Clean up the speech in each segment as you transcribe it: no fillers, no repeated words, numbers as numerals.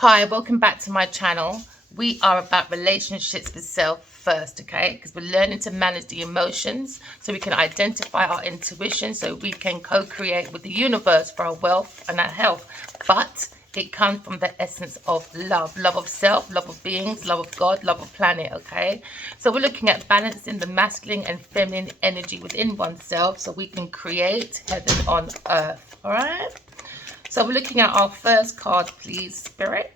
Hi, welcome back to my channel. We are about relationships with self first, okay? Because we're learning to manage the emotions so we can identify our intuition so we can co-create with the universe for our wealth and our health. But it comes from the essence of love. Love of self, love of beings, love of God, love of planet, okay? So we're looking at balancing the masculine and feminine energy within oneself so we can create heaven on earth, all right? So we're looking at our first card, please, Spirit.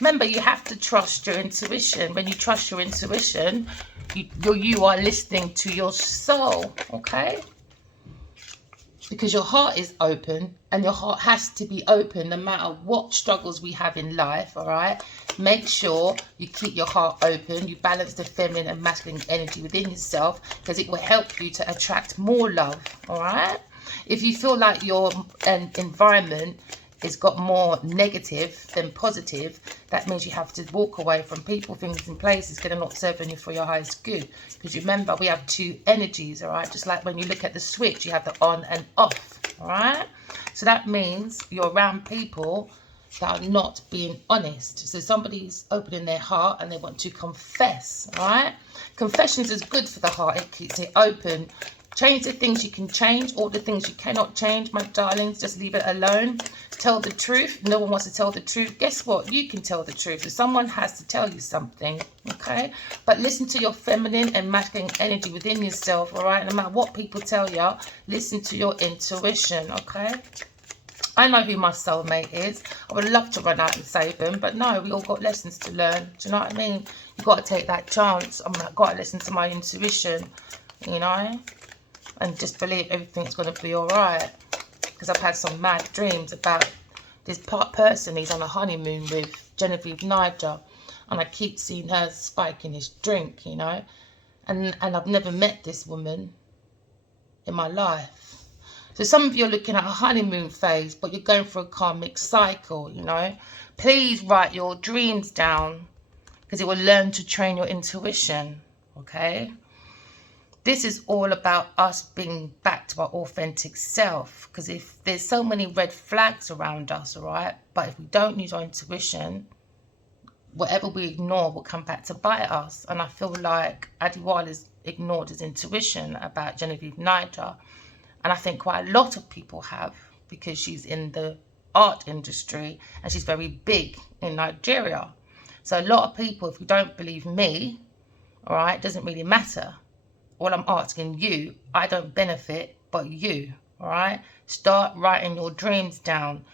Remember, you have to trust your intuition. When you trust your intuition, you are listening to your soul, okay? Because your heart is open, and your heart has to be open no matter what struggles we have in life, all right? Make sure you keep your heart open. You balance the feminine and masculine energy within yourself because it will help you to attract more love, all right? If you feel like your environment has got more negative than positive, that means you have to walk away from people, things and places that are not serving you for your highest good. Because remember, we have two energies, all right? Just like when you look at the switch, you have the on and off, all right? So that means you're around people that are not being honest. So somebody's opening their heart and they want to confess, all right? Confessions is good for the heart. It keeps it open. Change the things you can change. All the things you cannot change, my darlings, just leave it alone. Tell the truth. No one wants to tell the truth. Guess what? You can tell the truth. So someone has to tell you something, okay? But listen to your feminine and masculine energy within yourself, all right? No matter what people tell you, listen to your intuition, okay? I know who my soulmate is. I would love to run out and save them, but no, we all got lessons to learn. Do you know what I mean? You've got to take that chance. I've got to listen to my intuition, you know? And just believe everything's going to be all right. Because I've had some mad dreams about this person he's on a honeymoon with, Genevieve Niger. And I keep seeing her spiking his drink, you know. And I've never met this woman in my life. So some of you are looking at a honeymoon phase, but you're going through a karmic cycle, you know. Please write your dreams down because it will learn to train your intuition, okay? This is all about us being back to our authentic self. Because if there's so many red flags around us, all right, but if we don't use our intuition, whatever we ignore will come back to bite us. And I feel like Adiwala's ignored his intuition about Genevieve Niger. And I think quite a lot of people have, because she's in the art industry and she's very big in Nigeria. So a lot of people, if you don't believe me, all right, it doesn't really matter. All I'm asking you, I don't benefit, but you, all right? Start writing your dreams down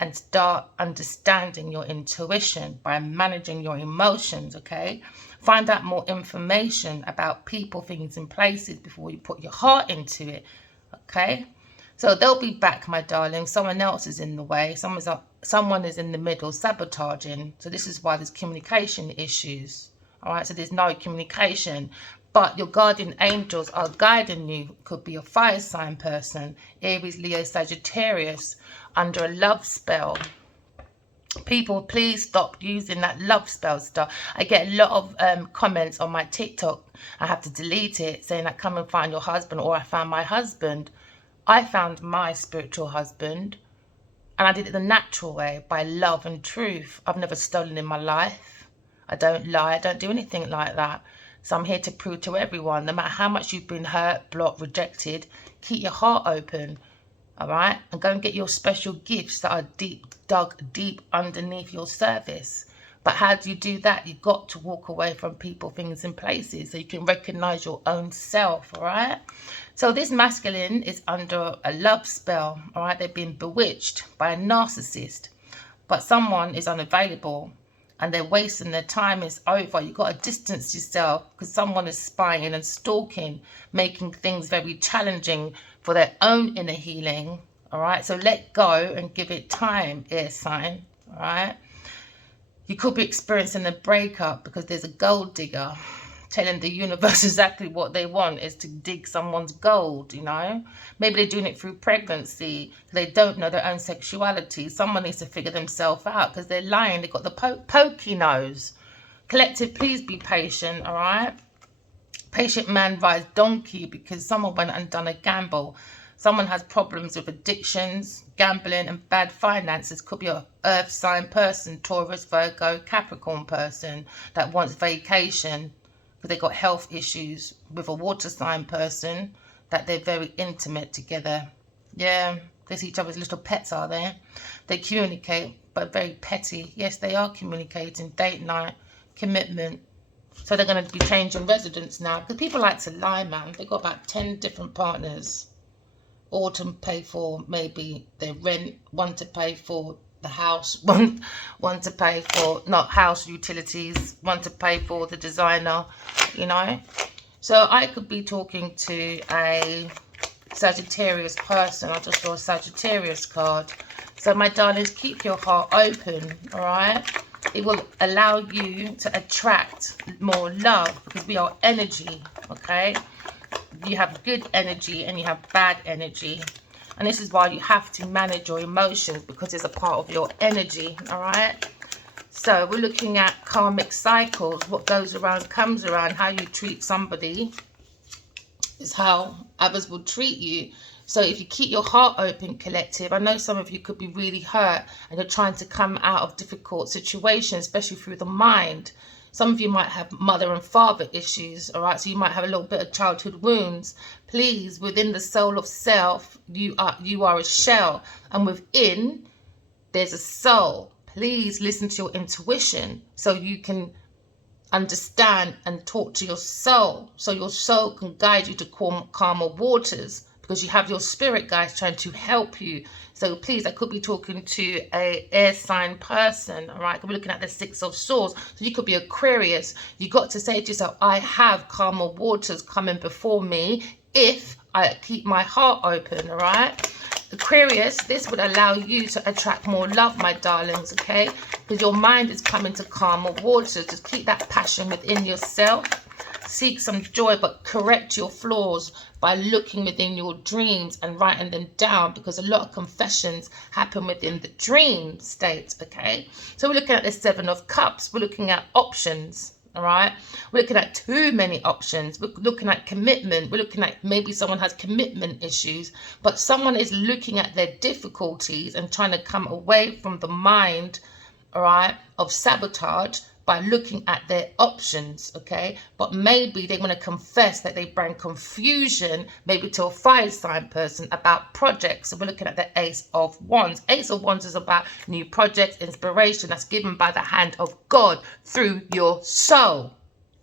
and start understanding your intuition by managing your emotions, okay? Find out more information about people, things, and places before you put your heart into it, okay? So they'll be back, my darling. Someone else is in the way. Someone is in the middle sabotaging. So this is why there's communication issues, all right? So there's no communication. But your guardian angels are guiding you. Could be a fire sign person, Aries, Leo, Sagittarius, under a love spell. People, please stop using that love spell stuff. I get a lot of comments on my TikTok. I have to delete it, saying that come and find your husband, or I found my husband. I found my spiritual husband, and I did it the natural way, by love and truth. I've never stolen in my life. I don't lie. I don't do anything like that. So I'm here to prove to everyone, no matter how much you've been hurt, blocked, rejected, keep your heart open, all right? And go and get your special gifts that are dug deep underneath your service. But how do you do that? You've got to walk away from people, things, and places so you can recognize your own self, all right? So this masculine is under a love spell, all right? They've been bewitched by a narcissist, but someone is unavailable and they're wasting their time. Is over. You've got to distance yourself because someone is spying and stalking, making things very challenging for their own inner healing, all right? So let go and give it time, air sign, all right? You could be experiencing a breakup because there's a gold digger telling the universe exactly what they want is to dig someone's gold, you know. Maybe they're doing it through pregnancy. They don't know their own sexuality. Someone needs to figure themselves out because they're lying. They've got the pokey nose. Collective, please be patient, all right? Patient man rides donkey because someone went and done a gamble. Someone has problems with addictions, gambling, and bad finances. Could be a earth sign person, Taurus, Virgo, Capricorn person that wants vacation because they got health issues. With a water sign person that they're very intimate together. Yeah, they see each other's little pets, are they? They communicate, but very petty. Yes, they are communicating. Date night, commitment. So they're going to be changing residence now. Because people like to lie, man. They've got about 10 different partners. All to pay for maybe their rent. One to pay for the house. One to pay for, not house utilities. One to pay for the designer, you know. So I could be talking to a Sagittarius person. I just saw a Sagittarius card. So my darlings, keep your heart open, all right? It will allow you to attract more love because we are energy, okay? You have good energy and you have bad energy. And this is why you have to manage your emotions because it's a part of your energy, all right? So we're looking at karmic cycles. What goes around comes around. How you treat somebody is how others will treat you. So if you keep your heart open, collective, I know some of you could be really hurt and you're trying to come out of difficult situations, especially through the mind. Some of you might have mother and father issues, all right? So you might have a little bit of childhood wounds. Please, within the soul of self, you are a shell. And within, there's a soul. Please listen to your intuition so you can understand and talk to your soul. So your soul can guide you to calmer waters. Because you have your spirit guides trying to help you. So please, I could be talking to a air sign person, all right? I could be looking at the 6 of Swords. So you could be Aquarius. You got to say to yourself, I have calmer waters coming before me if I keep my heart open, all right? Aquarius, this would allow you to attract more love, my darlings, okay? Because your mind is coming to calmer waters. Just keep that passion within yourself. Seek some joy, but correct your flaws by looking within your dreams and writing them down, because a lot of confessions happen within the dream state, okay? So we're looking at the 7 of Cups. We're looking at options, all right? We're looking at too many options. We're looking at commitment. We're looking at maybe someone has commitment issues, but someone is looking at their difficulties and trying to come away from the mind, all right, of sabotage by looking at their options, okay? But maybe they want to confess that they bring confusion maybe to a fire sign person about projects. So we're looking at the Ace of Wands. Ace of Wands is about new projects, inspiration that's given by the hand of God through your soul,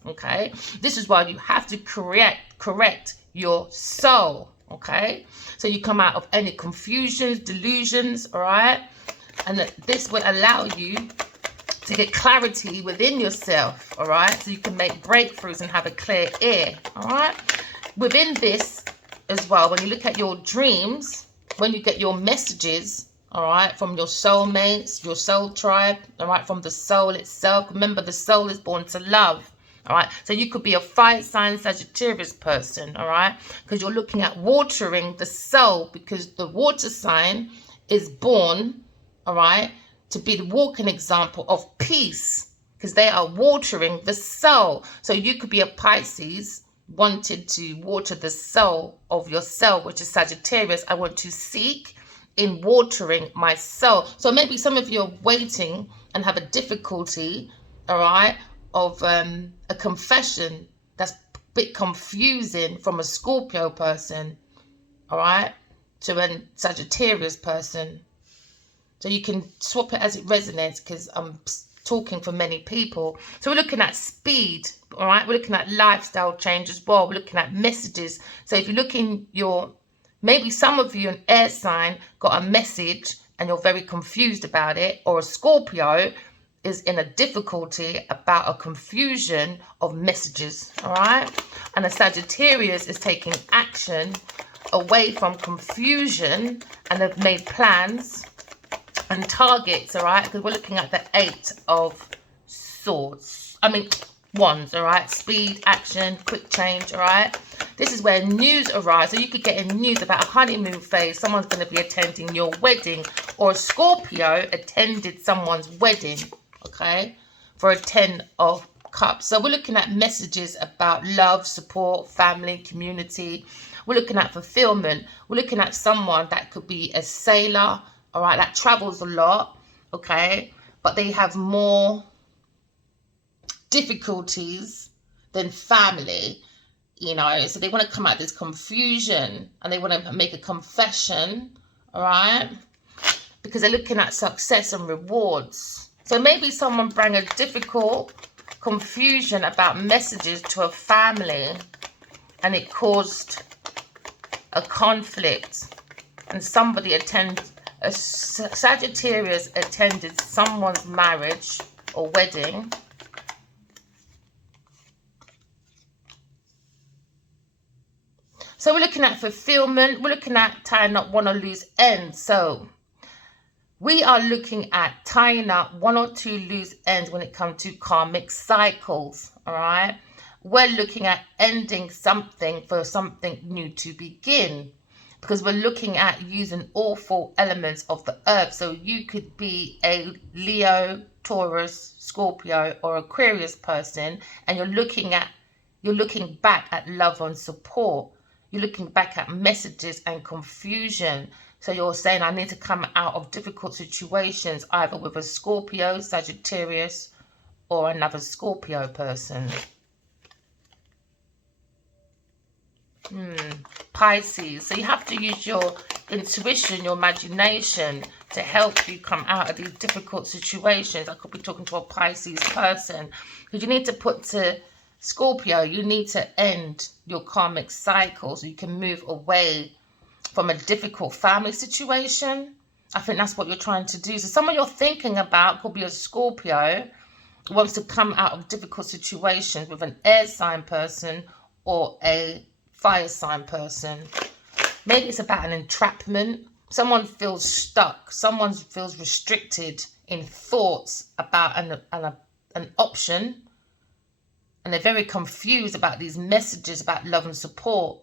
okay? This is why you have to correct your soul, okay? So you come out of any confusions, delusions, all right? And that this will allow you to get clarity within yourself, all right? So you can make breakthroughs and have a clear ear, all right? Within this as well, when you look at your dreams, when you get your messages, all right, from your soulmates, your soul tribe, all right, from the soul itself. Remember, the soul is born to love, all right? So you could be a fire sign Sagittarius person, all right? Because you're looking at watering the soul, because the water sign is born, all right, to be the walking example of peace, because they are watering the soul. So you could be a Pisces, wanted to water the soul of yourself, which is Sagittarius. I want to seek in watering my soul. So maybe some of you are waiting and have a difficulty, all right, of a confession that's a bit confusing from a Scorpio person, all right, to a Sagittarius person. So you can swap it as it resonates, because I'm talking for many people. So we're looking at speed, all right? We're looking at lifestyle change as well. We're looking at messages. So if you look in your, maybe some of you, an air sign, got a message and you're very confused about it, or a Scorpio is in a difficulty about a confusion of messages, all right? And a Sagittarius is taking action away from confusion and have made plans and targets, all right? Because we're looking at the 8 of Wands, all right? Speed, action, quick change, all right? This is where news arrives. So you could get in news about a honeymoon phase. Someone's going to be attending your wedding, or a Scorpio attended someone's wedding, okay? For a 10 of Cups. So we're looking at messages about love, support, family, community. We're looking at fulfillment. We're looking at someone that could be a sailor, all right, that travels a lot, okay, but they have more difficulties than family, you know, so they want to come out of this confusion and they want to make a confession, all right, because they're looking at success and rewards. So maybe someone bring a difficult confusion about messages to a family and it caused a conflict, and somebody a Sagittarius attended someone's marriage or wedding. So we're looking at fulfillment. We're looking at tying up one or loose ends. So we are looking at tying up one or two loose ends when it comes to karmic cycles, all right? We're looking at ending something for something new to begin, because we're looking at using all 4 elements of the earth. So you could be a Leo, Taurus, Scorpio, or Aquarius person, and you're looking back at love and support. You're looking back at messages and confusion. So you're saying, I need to come out of difficult situations, either with a Scorpio, Sagittarius, or another Scorpio person. Pisces. So you have to use your intuition, your imagination to help you come out of these difficult situations. I could be talking to a Pisces person, because you need to put to Scorpio, you need to end your karmic cycle so you can move away from a difficult family situation. I think that's what you're trying to do. So someone you're thinking about could be a Scorpio, wants to come out of difficult situations with an air sign person or a fire sign person. Maybe it's about an entrapment. Someone feels stuck. Someone feels restricted in thoughts about an option. And they're very confused about these messages about love and support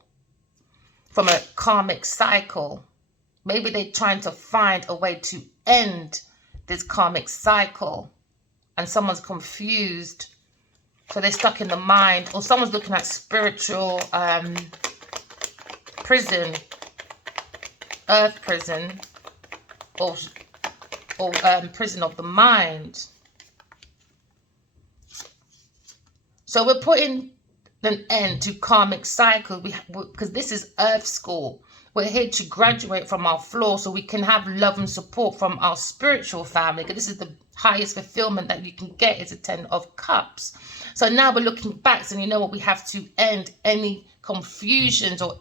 from a karmic cycle. Maybe they're trying to find a way to end this karmic cycle. And someone's confused. So they're stuck in the mind. Or someone's looking at spiritual prison, earth prison, or prison of the mind. So we're putting an end to karmic cycles, because this is Earth School. We're here to graduate from our flaw so we can have love and support from our spiritual family, because this is the highest fulfillment that you can get, is a 10 of Cups. So now we're looking back, and you know what, we have to end any confusions or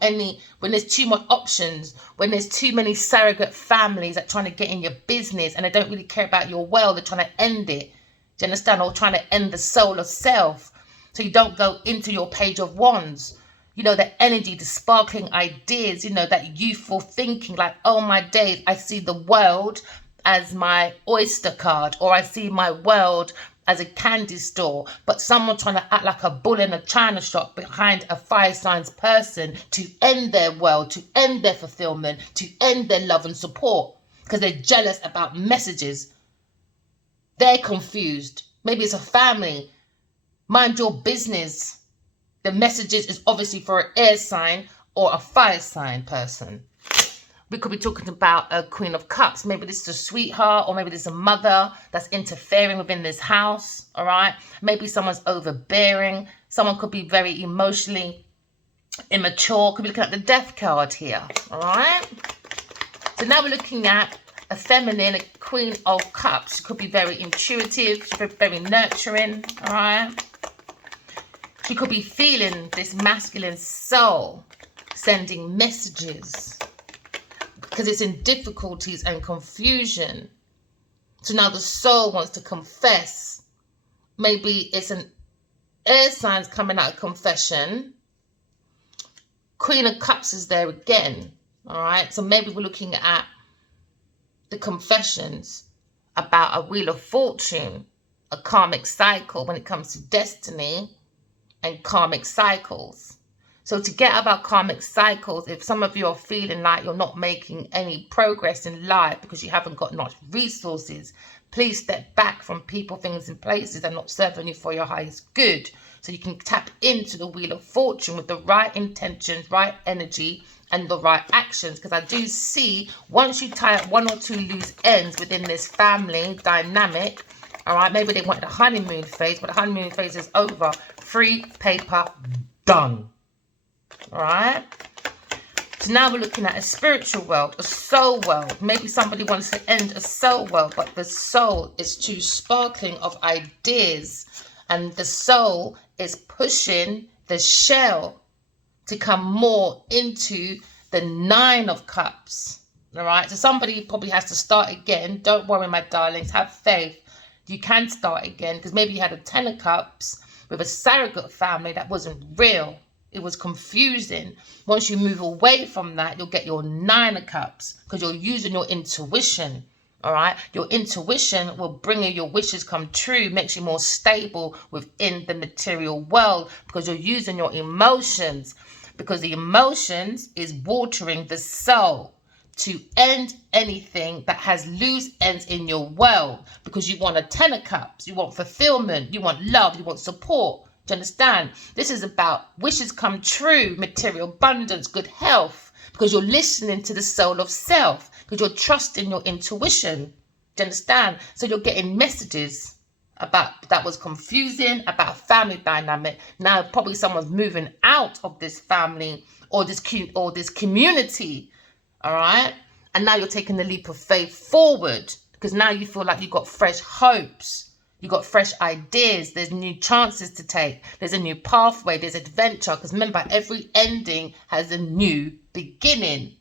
when there's too much options, when there's too many surrogate families that are trying to get in your business and they don't really care about your well, they're trying to end it. Do you understand? Or trying to end the soul of self. So you don't go into your Page of Wands. You know, the energy, the sparkling ideas, you know, that youthful thinking, like, oh my days, I see the world as my oyster card, or I see my world as a candy store. But someone trying to act like a bull in a china shop behind a fire signs person to end their world, to end their fulfillment, to end their love and support, because they're jealous about messages. They're confused. Maybe it's a family. Mind your business. The messages is obviously for an air sign or a fire sign person. We could be talking about a Queen of Cups. Maybe this is a sweetheart, or maybe this is a mother that's interfering within this house, all right? Maybe someone's overbearing. Someone could be very emotionally immature. Could be looking at the Death card here, all right? So now we're looking at a feminine, a Queen of Cups. She could be very intuitive, very nurturing, all right? She could be feeling this masculine soul sending messages because it's in difficulties and confusion. So now the soul wants to confess. Maybe it's an air signs coming out of confession. Queen of Cups is there again. All right. So maybe we're looking at the confessions about a Wheel of Fortune, a karmic cycle when it comes to destiny and karmic cycles. So to get out of our karmic cycles, if some of you are feeling like you're not making any progress in life because you haven't got enough resources, please step back from people, things, and places that are not serving you for your highest good. So you can tap into the Wheel of Fortune with the right intentions, right energy, and the right actions. Because I do see once you tie up one or two loose ends within this family dynamic, all right, maybe they want the honeymoon phase, but the honeymoon phase is over. Free paper, done. All right. So now we're looking at a spiritual world, a soul world. Maybe somebody wants to end a soul world, but the soul is too sparkling of ideas. And the soul is pushing the shell to come more into the 9 of Cups. All right. So somebody probably has to start again. Don't worry, my darlings. Have faith. You can start again, because maybe you had a 10 of Cups with a surrogate family that wasn't real. It was confusing. Once you move away from that, you'll get your 9 of Cups, because you're using your intuition. All right. Your intuition will bring you your wishes come true, makes you more stable within the material world, because you're using your emotions, because the emotions is watering the soul to end anything that has loose ends in your world, because you want a 10 of Cups, you want fulfillment, you want love, you want support. Do you understand? This is about wishes come true, material abundance, good health, because you're listening to the soul of self, because you're trusting your intuition. Do you understand? So you're getting messages about that was confusing, about family dynamic. Now probably someone's moving out of this family or this community. All right. And now you're taking the leap of faith forward, because now you feel like you've got fresh hopes. You've got fresh ideas. There's new chances to take. There's a new pathway. There's adventure. Because remember, every ending has a new beginning.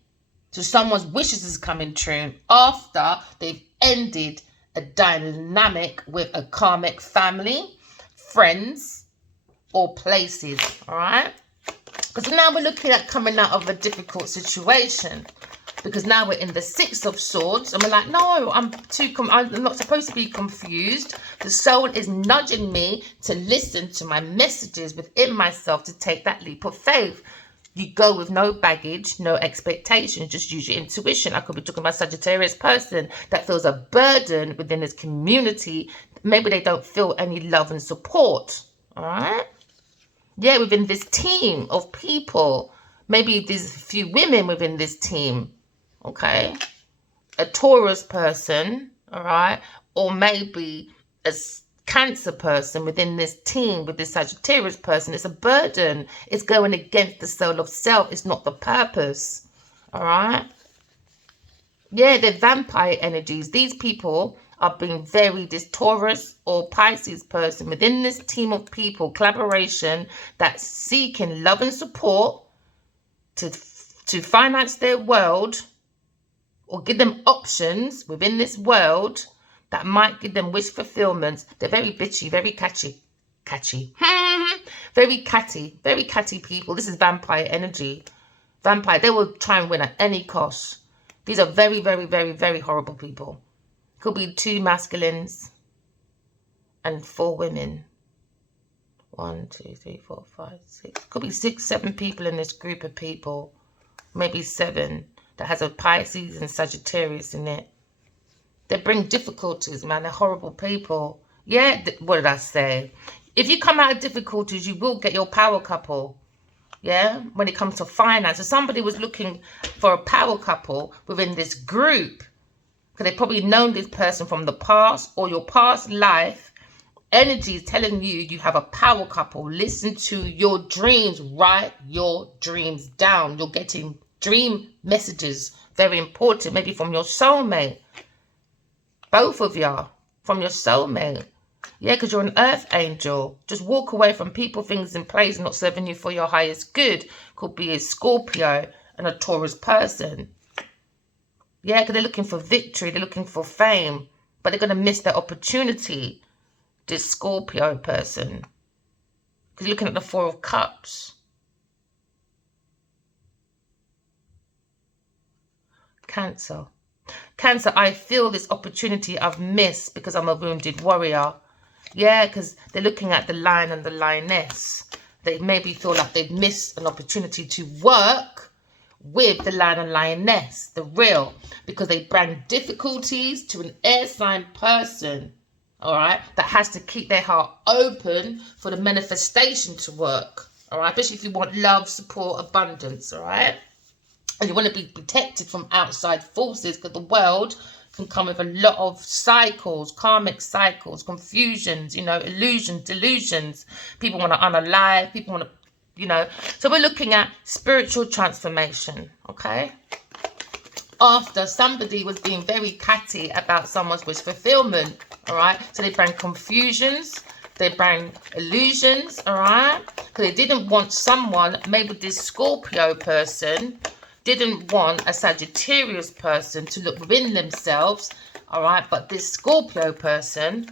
So someone's wishes is coming true after they've ended a dynamic with a karmic family, friends, or places. All right. Because now we're looking at coming out of a difficult situation. Because now we're in the 6 of Swords, and we're like, no, I'm not supposed to be confused. The soul is nudging me to listen to my messages within myself, to take that leap of faith. You go with no baggage, no expectations, just use your intuition. I could be talking about a Sagittarius person that feels a burden within this community. Maybe they don't feel any love and support. All right. Yeah, within this team of people. Maybe there's a few women within this team. Okay, a Taurus person, all right, or maybe a Cancer person within this team with this Sagittarius person. It's a burden. It's going against the soul of self. It's not the purpose, all right. Yeah, they're vampire energies. These people are being this Taurus or Pisces person within this team of people, collaboration, that's seeking love and support to finance their world, or give them options within this world that might give them wish fulfillment. They're very bitchy, very catchy. Very catty people. This is vampire energy. Vampire, they will try and win at any cost. These are very, very, very, very horrible people. Could be 2 masculines and 4 women. 1, 2, 3, 4, 5, 6. Could be 6, 7 people in this group of people. Maybe 7. That has a Pisces and Sagittarius in it. They bring difficulties, man. They're horrible people. Yeah, what did I say? If you come out of difficulties, you will get your power couple. Yeah, when it comes to finance. So somebody was looking for a power couple within this group, because they've probably known this person from the past or your past life. Energy is telling you you have a power couple. Listen to your dreams. Write your dreams down. You're getting dream messages, very important, maybe from your soulmate. Both of you from your soulmate. Yeah, because you're an earth angel. Just walk away from people, things, and places not serving you for your highest good. Could be a Scorpio and a Taurus person. Yeah, because they're looking for victory. They're looking for fame. But they're going to miss their opportunity. This Scorpio person. Because you're looking at the 4 of Cups. Cancer. Cancer, I feel this opportunity I've missed because I'm a wounded warrior. Yeah, because they're looking at the lion and the lioness. They maybe feel like they've missed an opportunity to work with the lion and lioness, the real, because they bring difficulties to an air sign person, all right, that has to keep their heart open for the manifestation to work, all right, especially if you want love, support, abundance, all right, and you want to be protected from outside forces, because the world can come with a lot of cycles, karmic cycles, confusions, you know, illusions, delusions. People want to unalive, people want to, you know. So we're looking at spiritual transformation, okay? After somebody was being very catty about someone's wish fulfillment, all right? So they bring confusions, they bring illusions, all right? Because they didn't want someone, maybe this Scorpio person, didn't want a Sagittarius person to look within themselves, all right? But this Scorpio person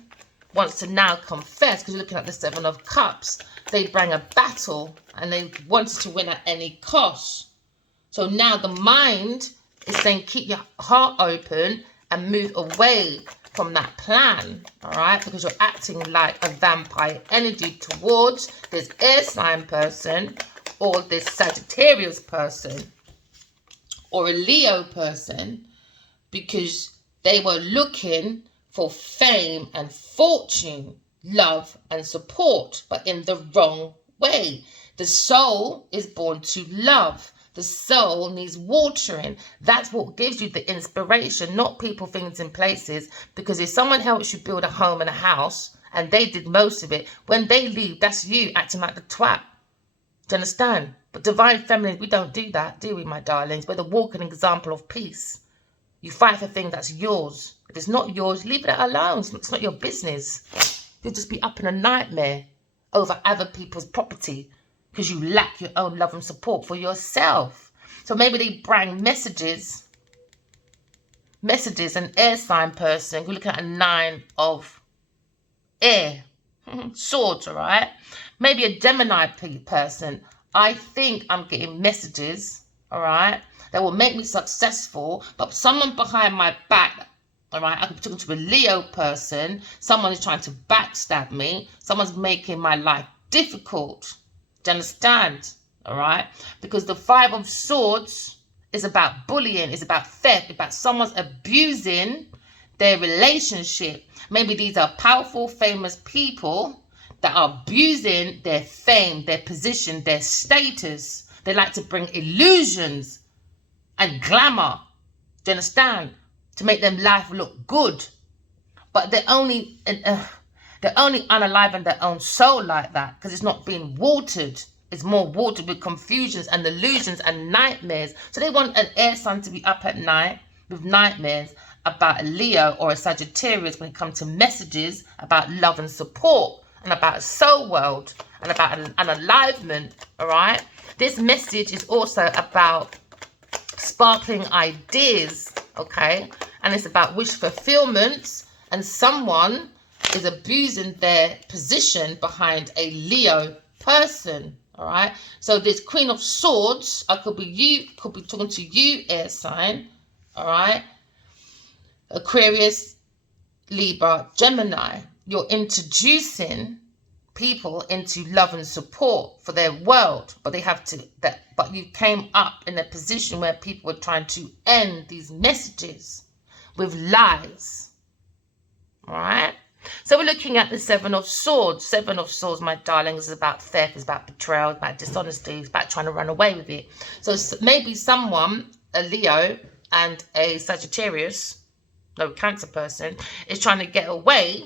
wants to now confess, because you're looking at the Seven of Cups. They bring a battle and they wanted to win at any cost. So now the mind is saying keep your heart open and move away from that plan, all right? Because you're acting like a vampire energy towards this air sign person or this Sagittarius person or a Leo person, because they were looking for fame and fortune, love and support, but in the wrong way. The soul is born to love. The soul needs watering. That's what gives you the inspiration, not people, things, and places. Because if someone helps you build a home and a house, and they did most of it, when they leave, that's you acting like the twat. Do you understand? But divine feminine, we don't do that, do we, my darlings? We're the walking example of peace. You fight for things that's yours. If it's not yours, leave it alone. It's not your business. You'll just be up in a nightmare over other people's property because you lack your own love and support for yourself. So maybe they bring messages, an air sign person. You're looking at a 9 of air, swords, all right? Maybe a Gemini person. I think I'm getting messages, all right, that will make me successful, but someone behind my back, all right, I could be talking to a Leo person, someone is trying to backstab me, someone's making my life difficult. Do you understand? All right? Because the 5 of Swords is about bullying, is about theft, about someone's abusing their relationship. Maybe these are powerful, famous people that are abusing their fame, their position, their status. They like to bring illusions and glamour, do you understand, to make them life look good. But they're only unaliving their own soul like that, because it's not being watered. It's more watered with confusions and illusions and nightmares. So they want an air sign to be up at night with nightmares about a Leo or a Sagittarius when it comes to messages about love and support, and about a soul world, and about an alignment, all right? This message is also about sparkling ideas, okay? And it's about wish fulfillment, and someone is abusing their position behind a Leo person, all right? So this Queen of Swords, I could be you, could be talking to you, air sign, all right? Aquarius, Libra, Gemini. You're introducing people into love and support for their world, but they have to, but you came up in a position where people were trying to end these messages with lies, all right? So we're looking at the 7 of Swords. 7 of Swords, my darlings, is about theft, is about betrayal, it's about dishonesty, it's about trying to run away with it. So maybe someone, a Leo and a Sagittarius, no, Cancer person, is trying to get away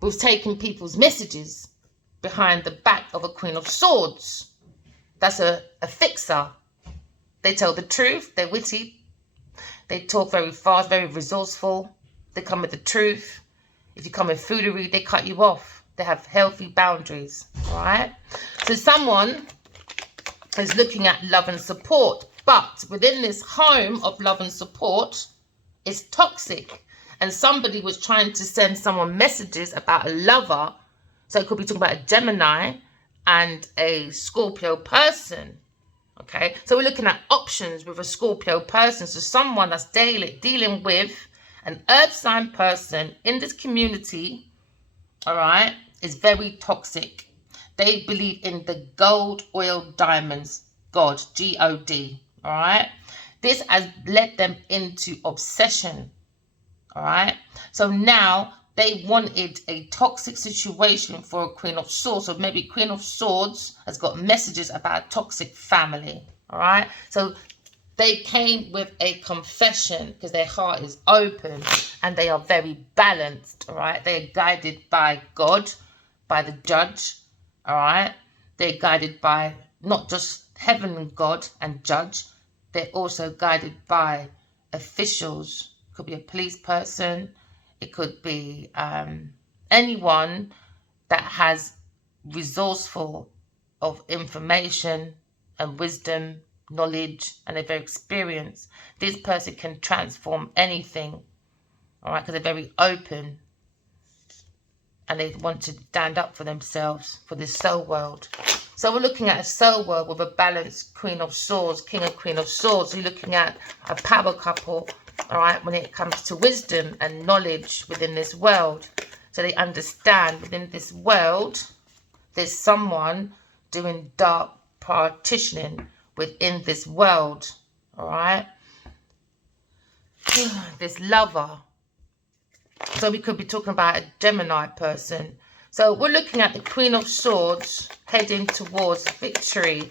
with taking people's messages behind the back of a Queen of Swords. That's a fixer. They tell the truth, they're witty, they talk very fast, very resourceful, they come with the truth. If you come with foolery, they cut you off. They have healthy boundaries, all right? So someone is looking at love and support, but within this home of love and support, it's toxic. And somebody was trying to send someone messages about a lover. So it could be talking about a Gemini and a Scorpio person. Okay, so we're looking at options with a Scorpio person. So someone that's dealing with an earth sign person in this community, all right, is very toxic. They believe in the gold, oil, diamonds, God, God, all right? This has led them into obsession, all right? So now they wanted a toxic situation for a Queen of Swords. So maybe Queen of Swords has got messages about a toxic family, all right? So they came with a confession because their heart is open and they are very balanced, all right? They are guided by God, by the judge, all right? They're guided by not just heaven and God and judge, they're also guided by officials. It could be a police person, it could be anyone that has resourceful of information and wisdom, knowledge, and they're very experienced. This person can transform anything, all right, because they're very open and they want to stand up for themselves, for this soul world. So we're looking at a soul world with a balanced Queen of Swords, King and Queen of Swords. You're looking at a power couple, all right, when it comes to wisdom and knowledge within this world. So they understand within this world, there's someone doing dark partitioning within this world, all right? This lover. So we could be talking about a Gemini person. So we're looking at the Queen of Swords heading towards victory,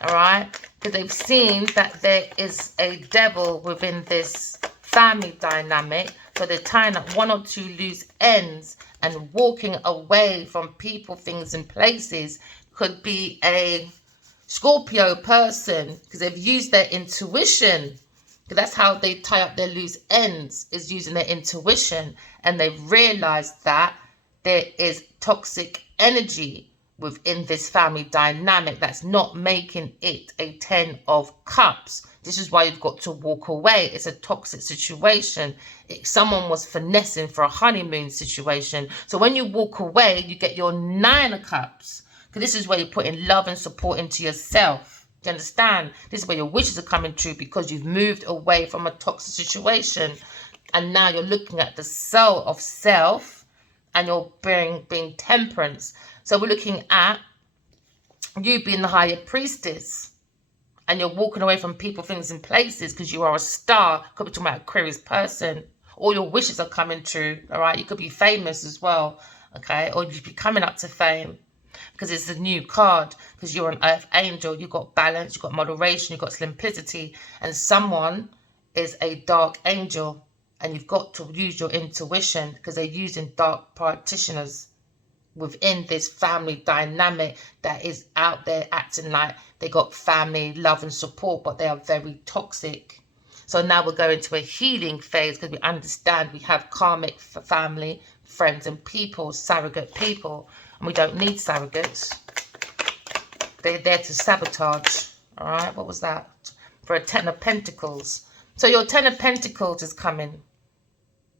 all right? Because they've seen that there is a devil within this family dynamic. So they're tying up one or two loose ends and walking away from people, things, and places. Could be a Scorpio person because they've used their intuition. That's how they tie up their loose ends, is using their intuition. And they've realized that there is toxic energy within this family dynamic that's not making it a 10 of cups. This is why you've got to walk away. It's a toxic situation. Someone was finessing for a honeymoon situation. So when you walk away, you get your 9 of cups. Because this is where you're putting love and support into yourself. Do you understand? This is where your wishes are coming true because you've moved away from a toxic situation. And now you're looking at the soul of self and you're being temperance. So we're looking at you being the higher priestess. And you're walking away from people, things, and places because you are a star. Could be talking about Aquarius person. All your wishes are coming true, all right? You could be famous as well, okay? Or you'd be coming up to fame because it's a new card because you're an earth angel. You've got balance, you've got moderation, you've got simplicity. And someone is a dark angel and you've got to use your intuition because they're using dark practitioners within this family dynamic that is out there acting like they got family love and support, but they are very toxic. So now we're going to a healing phase because we understand we have karmic family, friends and people, surrogate people, and we don't need surrogates. They're there to sabotage. All right, what was that? For a 10 of Pentacles. So your 10 of Pentacles is coming.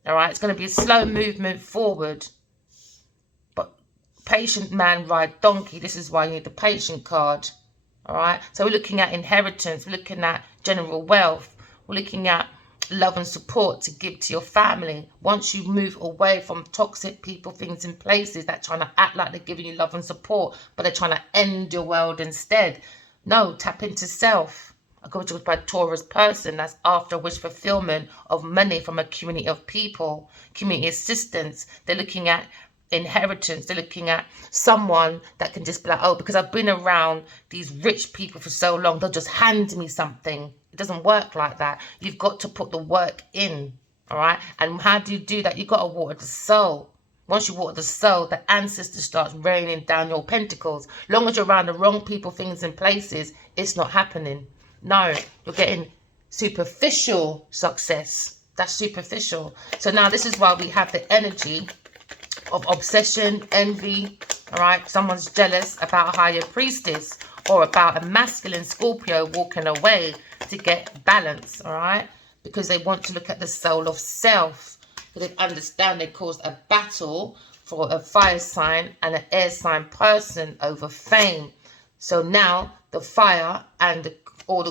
All right, it's going to be a slow movement forward. Patient man ride donkey. This is why you need the patient card. All right. So we're looking at inheritance. We're looking at general wealth. We're looking at love and support to give to your family. Once you move away from toxic people, things, and places that trying to act like they're giving you love and support, but they're trying to end your world instead. No, tap into self. I could talk about Taurus person that's after wish fulfillment of money from a community of people, community assistance. They're looking at inheritance. They're looking at someone that can just be like, oh, because I've been around these rich people for so long, they'll just hand me something. It doesn't work like that. You've got to put the work in, all right? And how do you do that? You've got to water the soul. Once you water the soul, the ancestor starts raining down your pentacles. Long as you're around the wrong people, things, and places, it's not happening. No, you're getting superficial success. That's superficial. So now this is why we have the energy of obsession, envy, all right? Someone's jealous about a higher priestess or about a masculine Scorpio walking away to get balance, all right? Because they want to look at the soul of self. Because they understand they caused a battle for a fire sign and an air sign person over fame. So now the fire and the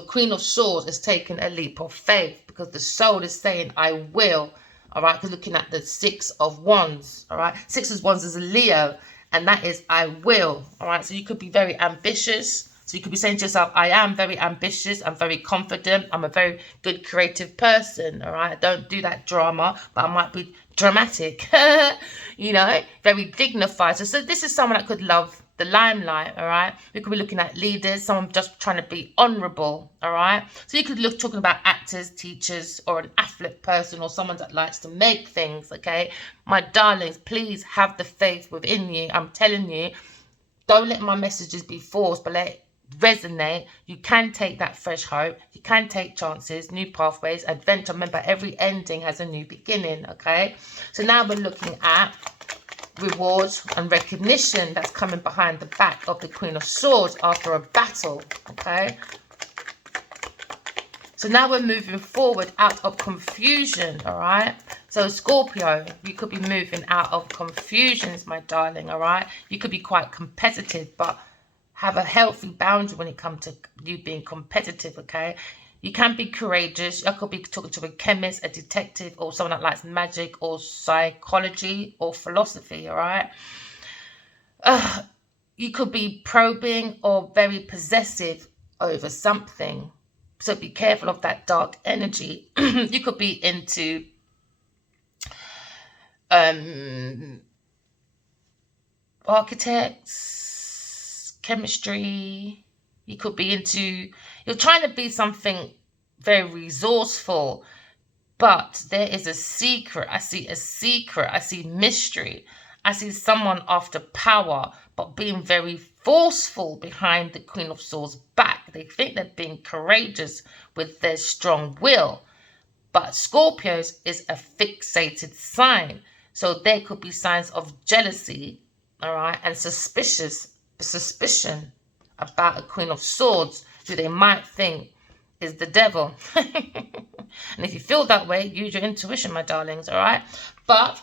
Queen of Swords is taking a leap of faith because the soul is saying, I will. All right, because looking at the 6 of Wands, all right, 6 of Wands is a Leo, And that is I will. All right. So you could be very ambitious. So you could be saying to yourself, I am very ambitious. I'm very confident. I'm a very good creative person. All right. I don't do that drama, but I might be dramatic, you know, very dignified. So this is someone that could love the limelight. All right. We could be looking at leaders, someone just trying to be honorable. All right. So you could look talking about actors, teachers, or an athlete person, or someone that likes to make things. Okay. My darlings, please have the faith within you. I'm telling you, don't let my messages be forced, but let it resonate. You can take that fresh hope. You can take chances, new pathways, adventure. Remember, every ending has a new beginning, okay? So now we're looking at rewards and recognition that's coming behind the back of the Queen of Swords after a battle, okay? So now we're moving forward out of confusion, all right? So Scorpio, you could be moving out of confusions, my darling, all right? You could be quite competitive, but have a healthy boundary when it comes to you being competitive, okay? You can be courageous. I could be talking to a chemist, a detective, or someone that likes magic or psychology or philosophy, all right? You could be probing or very possessive over something. So be careful of that dark energy. You could be into architects, chemistry. You could be into, you're trying to be something very resourceful, but there is a secret. I see a secret. I see mystery. I see someone after power, but being very forceful behind the Queen of Swords back. They think they're being courageous with their strong will. But Scorpios is a fixated sign. So there could be signs of jealousy, all right, and suspicion about a Queen of Swords who they might think is the devil. And if you feel that way, use your intuition, my darlings, all right? But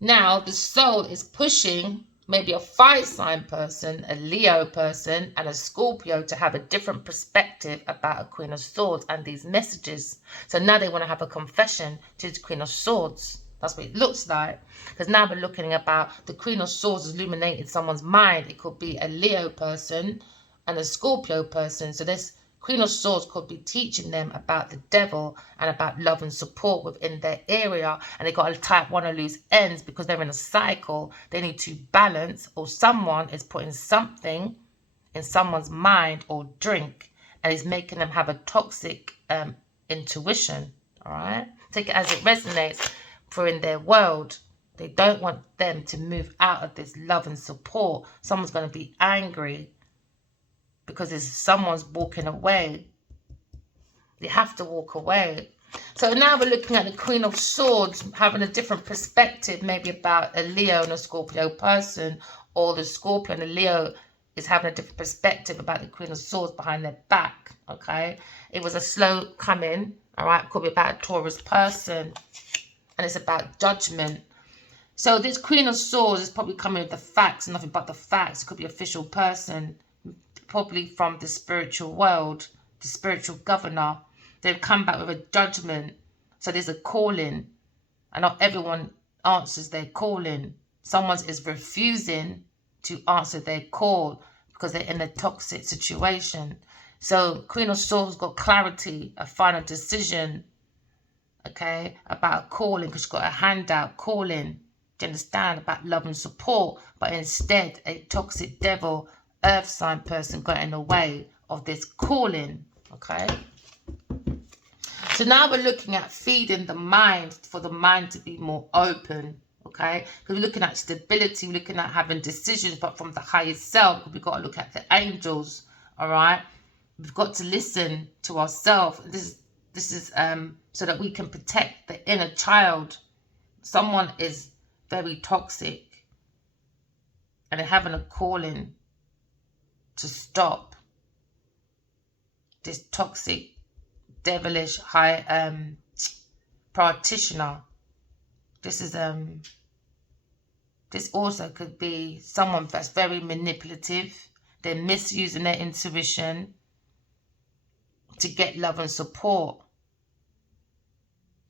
now the soul is pushing maybe a fire sign person, a Leo person, and a Scorpio to have a different perspective about a Queen of Swords and these messages. So now they want to have a confession to the Queen of Swords. That's what it looks like. Because now we're looking about the Queen of Swords illuminating someone's mind. It could be a Leo person and a Scorpio person. So this Queen of Swords could be teaching them about the devil and about love and support within their area. And they got to type one or loose ends because they're in a cycle. They need to balance, or someone is putting something in someone's mind or drink and is making them have a toxic intuition. All right. Take it as it resonates. For in their world, they don't want them to move out of this love and support. Someone's going to be angry because if someone's walking away, they have to walk away. So now we're looking at the Queen of Swords having a different perspective, maybe about a Leo and a Scorpio person, or the Scorpio and the Leo is having a different perspective about the Queen of Swords behind their back, okay? It was a slow coming, all right? It could be about a Taurus person, and it's about judgment. So this Queen of Swords is probably coming with the facts, nothing but the facts. It could be an official person, probably from the spiritual world, the spiritual governor. They've come back with a judgment. So there's a calling, and not everyone answers their calling. Someone is refusing to answer their call because they're in a toxic situation. So Queen of Swords got clarity, a final decision, okay, about a calling, because she's got a handout calling. Do you understand? About love and support, but instead a toxic devil earth sign person got in the way of this calling, okay? So now we're looking at feeding the mind, for the mind to be more open, okay? Because we're looking at stability, we're looking at having decisions, but from the higher self. We've got to look at the angels, all right? We've got to listen to ourselves. This is so that we can protect the inner child. Someone is very toxic and they're having a calling to stop this toxic, devilish, high practitioner. This is this also could be someone that's very manipulative. They're misusing their intuition to get love and support.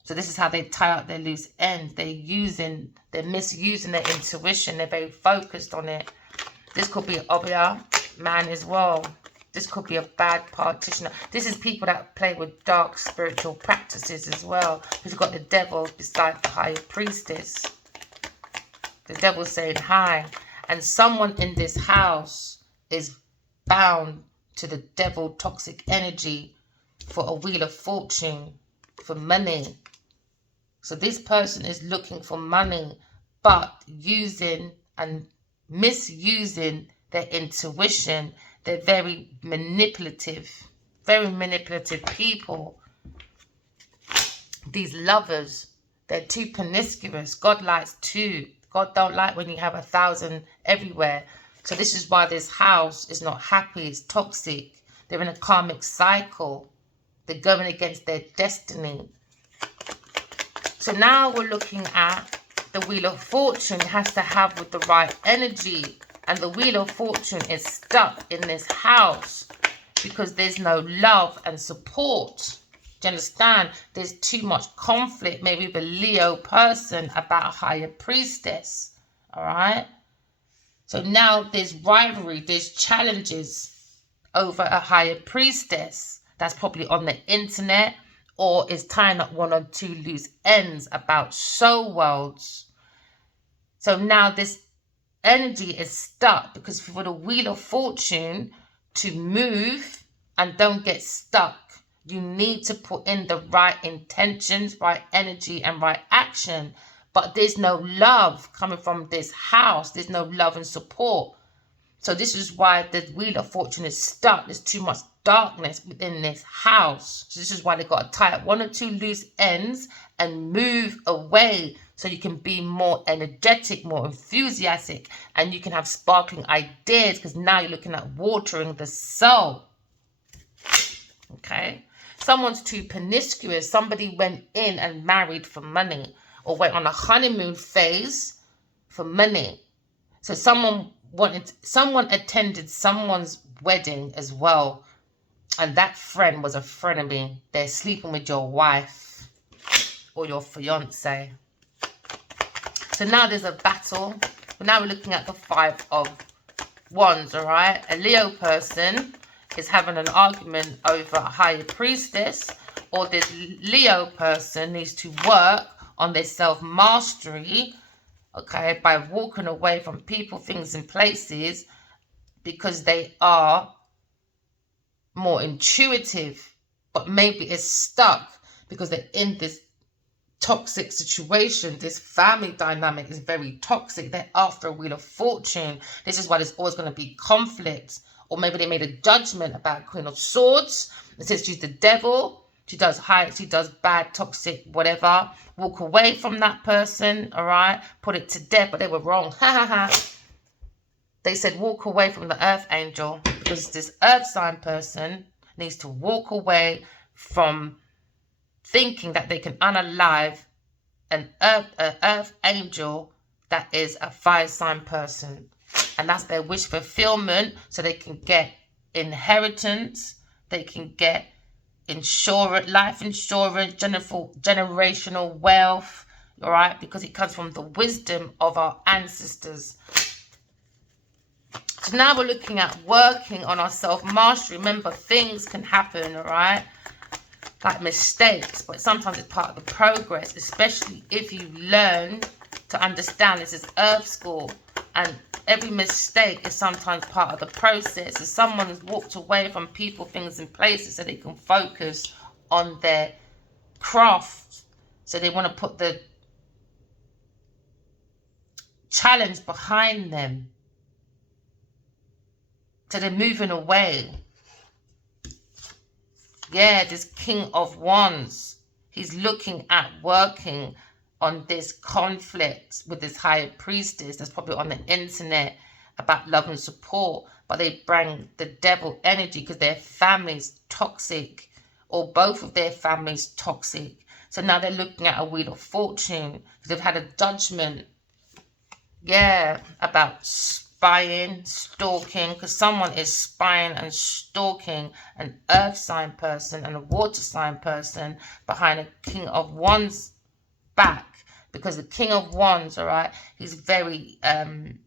So this is how they tie up their loose ends. They're misusing their intuition. They're very focused on it. This could be an Obeah man as well. This could be a bad practitioner. This is people that play with dark spiritual practices as well. Because you've got the devil beside the higher priestess. The devil saying hi. And someone in this house is bound to the devil toxic energy for a wheel of fortune, for money. So this person is looking for money, but using and misusing their intuition. They're very manipulative people. These lovers, they're too promiscuous. God likes two. God don't like when you have 1,000 everywhere. So this is why this house is not happy. It's toxic. They're in a karmic cycle. They're going against their destiny. So now we're looking at the Wheel of Fortune. It has to have with the right energy. And the Wheel of Fortune is stuck in this house because there's no love and support. Do you understand? There's too much conflict, maybe with a Leo person about a higher priestess. All right? So now there's rivalry, there's challenges over a higher priestess. That's probably on the internet or is tying up one or two loose ends about soul worlds. So now this energy is stuck because for the Wheel of Fortune to move and don't get stuck, you need to put in the right intentions, right energy, and right action. But there's no love coming from this house. There's no love and support. So this is why the Wheel of Fortune is stuck. There's too much darkness within this house. So this is why they've got to tie up one or two loose ends and move away so you can be more energetic, more enthusiastic, and you can have sparkling ideas because now you're looking at watering the soul. Okay? Someone's too promiscuous. Somebody went in and married for money or went on a honeymoon phase for money. So someone attended someone's wedding as well. And that friend was a frenemy. They're sleeping with your wife or your fiance. So now there's a battle. But now we're looking at the 5 of Wands, all right? A Leo person is having an argument over a higher priestess, or this Leo person needs to work on their self-mastery, okay, by walking away from people, things, and places because they are more intuitive, but maybe it's stuck because they're in this toxic situation. This family dynamic is very toxic. They're after a Wheel of Fortune. This is why there's always going to be conflict. Or maybe they made a judgment about Queen of Swords. It says she's the devil. She does bad, toxic, whatever. Walk away from that person, all right? Put it to death, but they were wrong. Ha ha ha. They said walk away from the earth angel because this earth sign person needs to walk away from thinking that they can unalive an earth angel that is a fire sign person. And that's their wish fulfillment, so they can get inheritance, they can get insurance, life insurance, generational wealth, all right? Because it comes from the wisdom of our ancestors. So now we're looking at working on our self-mastery. Remember, things can happen, all right? Like mistakes, but sometimes it's part of the progress, especially if you learn to understand this is Earth School. And every mistake is sometimes part of the process. If someone has walked away from people, things, and places so they can focus on their craft. So they want to put the challenge behind them. So they're moving away. Yeah, this King of Wands. He's looking at working on this conflict with this higher priestess that's probably on the internet about love and support, but they bring the devil energy because their family's toxic, or both of their families toxic. So now they're looking at a Wheel of Fortune because they've had a judgment, yeah, about spying, stalking, because someone is spying and stalking an earth sign person and a water sign person behind a King of Wands back. Because the King of Wands, all right, he's very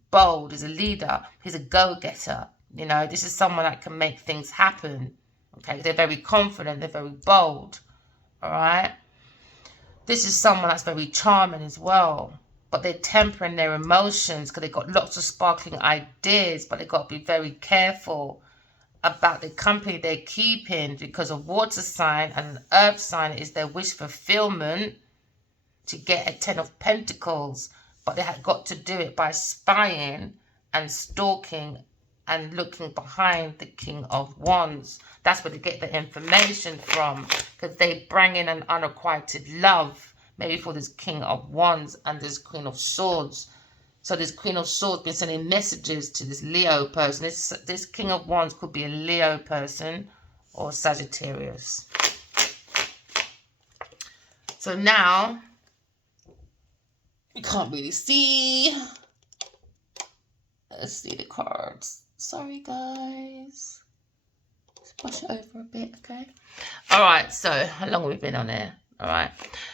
bold, he's a leader, he's a go-getter. You know, this is someone that can make things happen. Okay, they're very confident, they're very bold. All right. This is someone that's very charming as well. But they're tempering their emotions because they've got lots of sparkling ideas, but they've got to be very careful about the company they're keeping, because a water sign and an earth sign is their wish fulfillment to get a 10 of Pentacles, but they have got to do it by spying and stalking and looking behind the King of Wands. That's where they get the information from, because they bring in an unrequited love, maybe for this King of Wands and this Queen of Swords. So this Queen of Swords been sending messages to this Leo person. This King of Wands could be a Leo person or Sagittarius. So now, you can't really see. Let's see the cards. Sorry, guys. Let's brush it over a bit, okay? All right, so how long have we been on here? All right.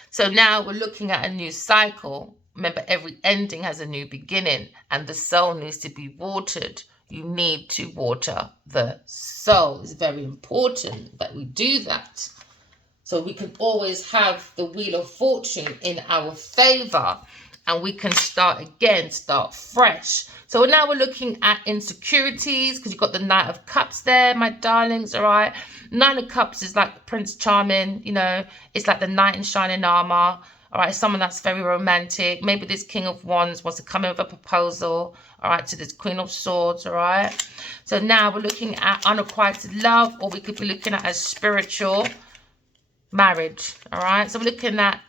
So now we're looking at a new cycle. Remember, every ending has a new beginning, and the soul needs to be watered. You need to water the soul. It's very important that we do that. So we can always have the Wheel of Fortune in our favor, and we can start again, start fresh. So now we're looking at insecurities, because you've got the Knight of Cups there, my darlings, all right? Nine of Cups is like Prince Charming, you know, it's like the knight in shining armor, all right? Someone that's very romantic. Maybe this King of Wands wants to come in with a proposal, all right, to this Queen of Swords, all right? So now we're looking at unrequited love, or we could be looking at a spiritual marriage, all right? So we're looking at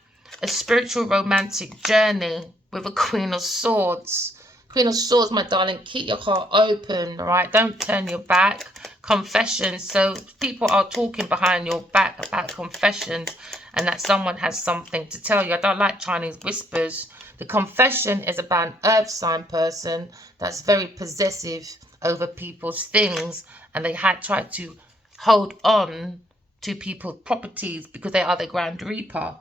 a spiritual romantic journey with a Queen of Swords. Queen of Swords, my darling, keep your heart open, all right? Don't turn your back. Confessions. So people are talking behind your back about confessions, and that someone has something to tell you. I don't like Chinese whispers. The confession is about an earth sign person that's very possessive over people's things, and they had tried to hold on to people's properties because they are the Grand Reaper.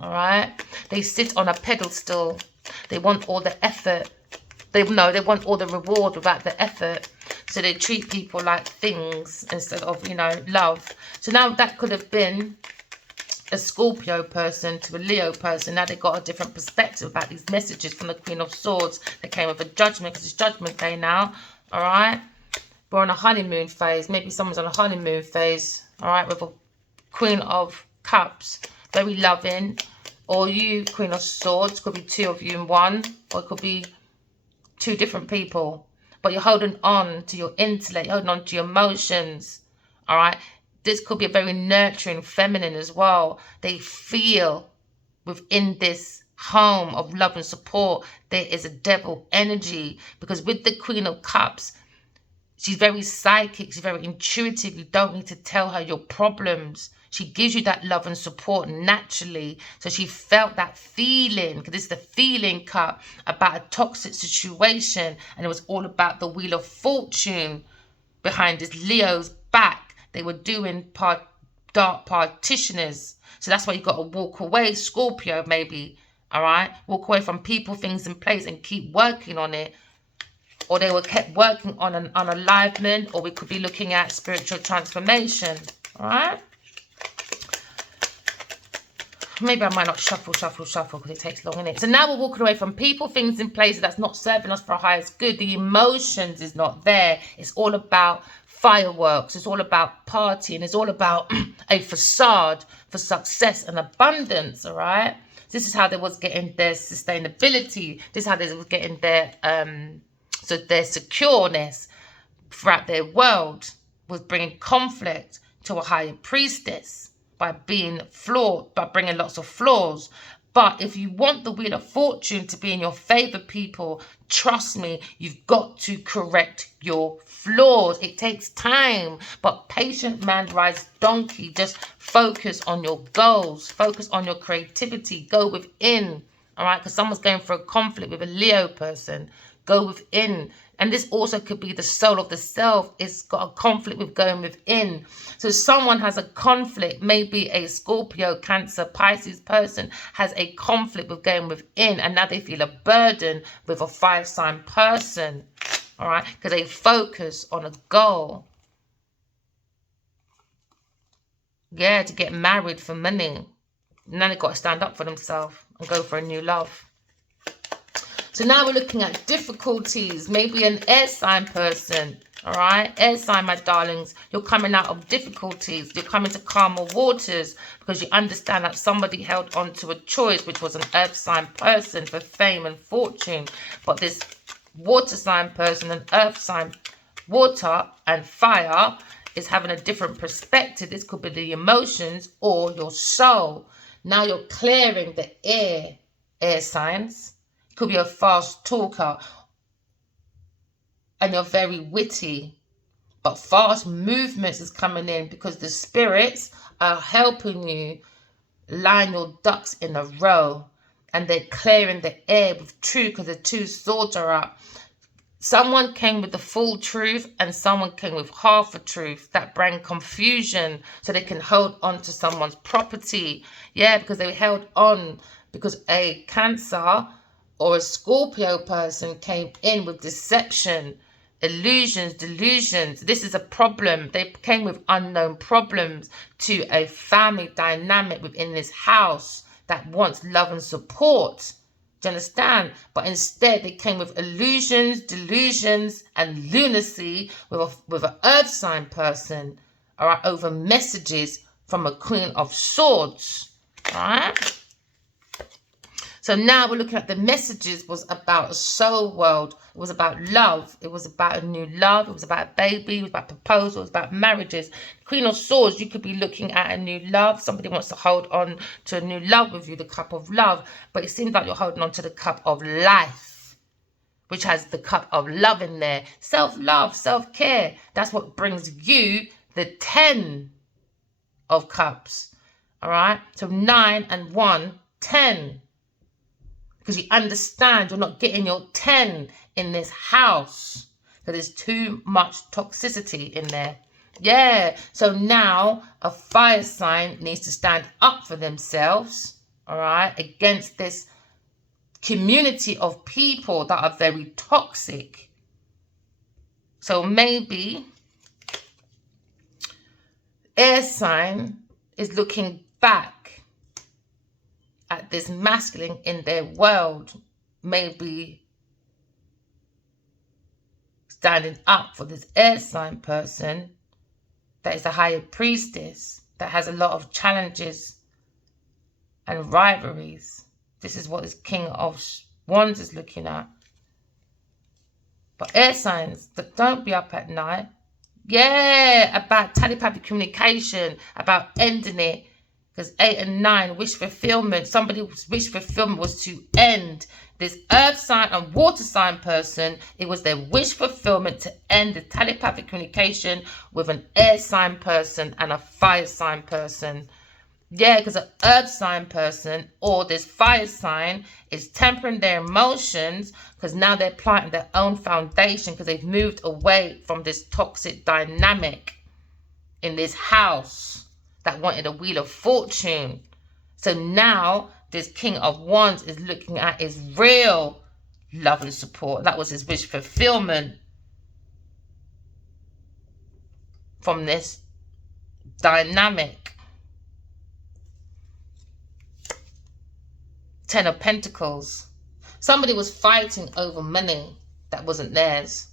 All right, they sit on a pedestal. They want all the effort. They want all the reward without the effort. So they treat people like things instead of, you know, love. So now that could have been a Scorpio person to a Leo person. Now they got a different perspective about these messages from the Queen of Swords. They came with a judgment, because it's Judgment Day now. All right, we're on a honeymoon phase. Maybe someone's on a honeymoon phase. All right, with a Queen of Cups. Very loving. Or you, Queen of Swords, could be two of you in one, or it could be two different people. But you're holding on to your intellect, you're holding on to your emotions. All right, this could be a very nurturing feminine as well. They feel within this home of love and support there is a devil energy, because with the Queen of Cups, she's very psychic, she's very intuitive. You don't need to tell her your problems. She gives you that love and support naturally. So she felt that feeling, because this is the feeling cup, about a toxic situation. And it was all about the Wheel of Fortune behind this Leo's back. They were doing dark partitioners. So that's why you got to walk away, Scorpio, maybe. All right? Walk away from people, things, and place, and keep working on it. Or they were kept working on an unalignment, or we could be looking at spiritual transformation. All right? Maybe I might not shuffle, because it takes long, innit? So now we're walking away from people, things, and places that's not serving us for our highest good. The emotions is not there. It's all about fireworks. It's all about partying. It's all about a facade for success and abundance, all right? This is how they was getting their sustainability. This is how they was getting their their secureness throughout their world, was bringing conflict to a higher priestess. By being flawed, by bringing lots of flaws. But if you want the Wheel of Fortune to be in your favor, people, trust me, you've got to correct your flaws. It takes time, but patient man rides donkey. Just focus on your goals, focus on your creativity, go within, all right? Because someone's going for a conflict with a Leo person. Go within. And this also could be the soul of the self. It's got a conflict with going within. So someone has a conflict, maybe a Scorpio, Cancer, Pisces person has a conflict with going within, and now they feel a burden with a fire sign person. All right, because they focus on a goal. Yeah, to get married for money. Now they've got to stand up for themselves and go for a new love. So now we're looking at difficulties. Maybe an air sign person. All right, air sign, my darlings. You're coming out of difficulties. You're coming to calmer waters because you understand that somebody held on to a choice, which was an earth sign person for fame and fortune. But this water sign person, an earth sign, water and fire, is having a different perspective. This could be the emotions or your soul. Now you're clearing the air signs. It could be a fast talker and you're very witty, but fast movements is coming in because the spirits are helping you line your ducks in a row, and they're clearing the air with truth because the two swords are up. Someone came with the full truth and someone came with half a truth. That bring confusion so they can hold on to someone's property. Yeah, because they held on because a Cancer or a Scorpio person came in with deception, illusions, delusions. This is a problem. They came with unknown problems to a family dynamic within this house that wants love and support. Do you understand? But instead they came with illusions, delusions and lunacy with an earth sign person, all right, over messages from a Queen of Swords. All right. So now we're looking at the messages was about a soul world. It was about love. It was about a new love. It was about a baby. It was about proposal. It was about marriages. Queen of Swords, you could be looking at a new love. Somebody wants to hold on to a new love with you, the cup of love. But it seems like you're holding on to the cup of life, which has the cup of love in there. Self-love, self-care. That's what brings you the 10 of cups. All right? So 9 and 1, 10. Because you understand you're not getting your 10 in this house. Because there's too much toxicity in there. Yeah. So now a fire sign needs to stand up for themselves. All right. Against this community of people that are very toxic. So maybe air sign is looking back at this masculine in their world, maybe standing up for this air sign person that is a higher priestess that has a lot of challenges and rivalries. This is what this King of Wands is looking at. But air signs, that don't be up at night. Yeah, about telepathic communication, about ending it. Because 8 and 9, wish fulfillment. Somebody's wish fulfillment was to end this earth sign and water sign person. It was their wish fulfillment to end the telepathic communication with an air sign person and a fire sign person. Yeah, because an earth sign person or this fire sign is tempering their emotions because now they're planting their own foundation because they've moved away from this toxic dynamic in this house that wanted a wheel of fortune. So now this King of Wands is looking at his real love and support. That was his wish fulfillment from this dynamic. 10 of Pentacles. Somebody was fighting over money that wasn't theirs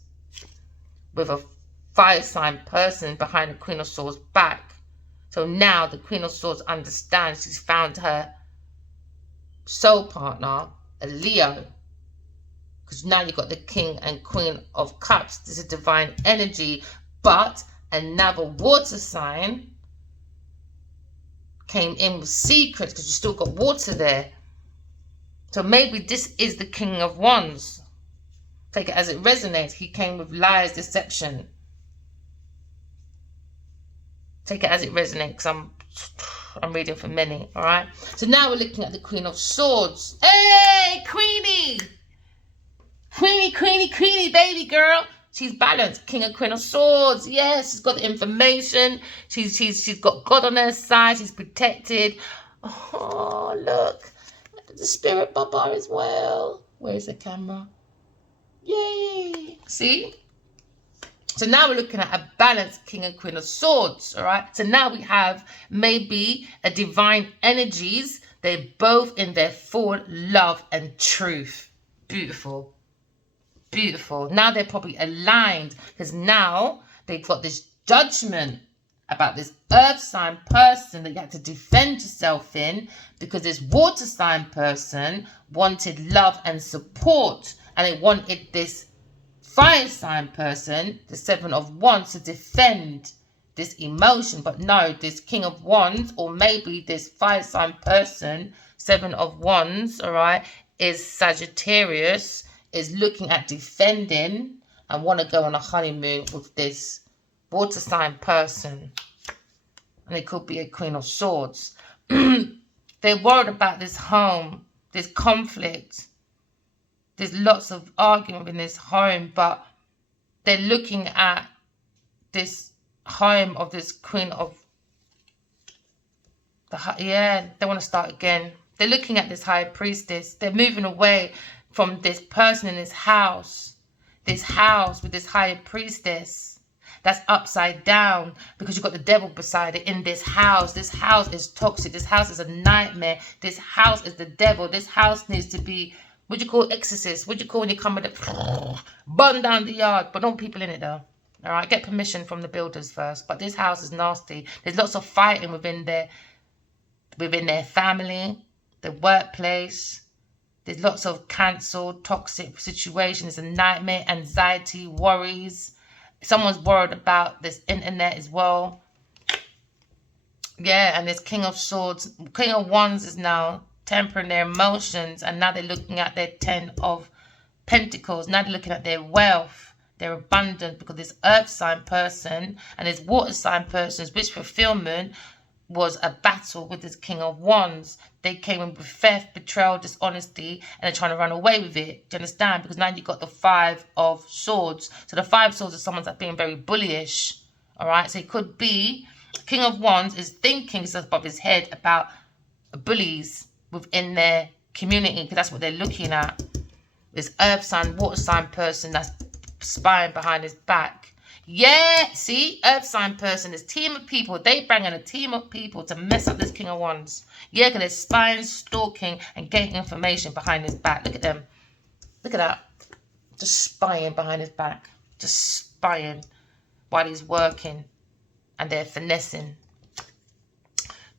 with a fire sign person behind the Queen of Swords back. So now the Queen of Swords understands she's found her soul partner, a Leo. Because now you've got the King and Queen of Cups. This is divine energy. But another water sign came in with secrets because you still got water there. So maybe this is the King of Wands. Take it as it resonates. He came with lies, deception. Take it as it resonates because I'm reading for many, all right? So now we're looking at the Queen of Swords. Hey, Queenie! queenie, baby girl. She's balanced. King and Queen of Swords. Yes, she's got the information. She's got God on her side. She's protected. Oh, look. The spirit baba as well. Where's the camera? Yay. See? So now we're looking at a balanced King and Queen of Swords. All right. So now we have maybe a divine energies. They're both in their full love and truth. Beautiful. Beautiful. Now they're probably aligned because now they've got this judgment about this earth sign person that you had to defend yourself in, because this water sign person wanted love and support, and they wanted this fire sign person, the Seven of Wands, to defend this emotion. But no, this King of Wands, or maybe this fire sign person, Seven of Wands, all right, is Sagittarius, is looking at defending and want to go on a honeymoon with this water sign person. And it could be a Queen of Swords. They're worried about this home, this conflict. There's lots of argument in this home, but they're looking at this home of this Queen of they want to start again. They're looking at this High Priestess. They're moving away from this person in this house with this High Priestess that's upside down, because you've got the devil beside it in this house. This house is toxic. This house is a nightmare. This house is the devil. This house needs to be, what do you call exorcist? What do you call when you come with it? Burn down the yard, but don't people in it though. All right, get permission from the builders first. But this house is nasty. There's lots of fighting within their family, the workplace. There's lots of cancelled, toxic situations. It's a nightmare, anxiety, worries. Someone's worried about this internet as well. Yeah, and this King of Swords, King of Wands is now tempering their emotions, and now they're looking at their Ten of Pentacles. Now they're looking at their wealth, their abundance, because this earth sign person and this water sign person's wish fulfillment was a battle with this King of Wands. They came in with theft, betrayal, dishonesty, and they're trying to run away with it. Do you understand? Because now you've got the Five of Swords. So the Five of Swords is someone that's being very bullyish. All right? So it could be King of Wands is thinking above his head about bullies within their community, because that's what they're looking at. This earth sign, water sign person that's spying behind his back. Yeah, see, earth sign person, this team of people, they bring in a team of people to mess up this King of Wands. Yeah, because they're spying, stalking, and getting information behind his back. Look at them. Look at that. Just spying behind his back. Just spying while he's working. And they're finessing.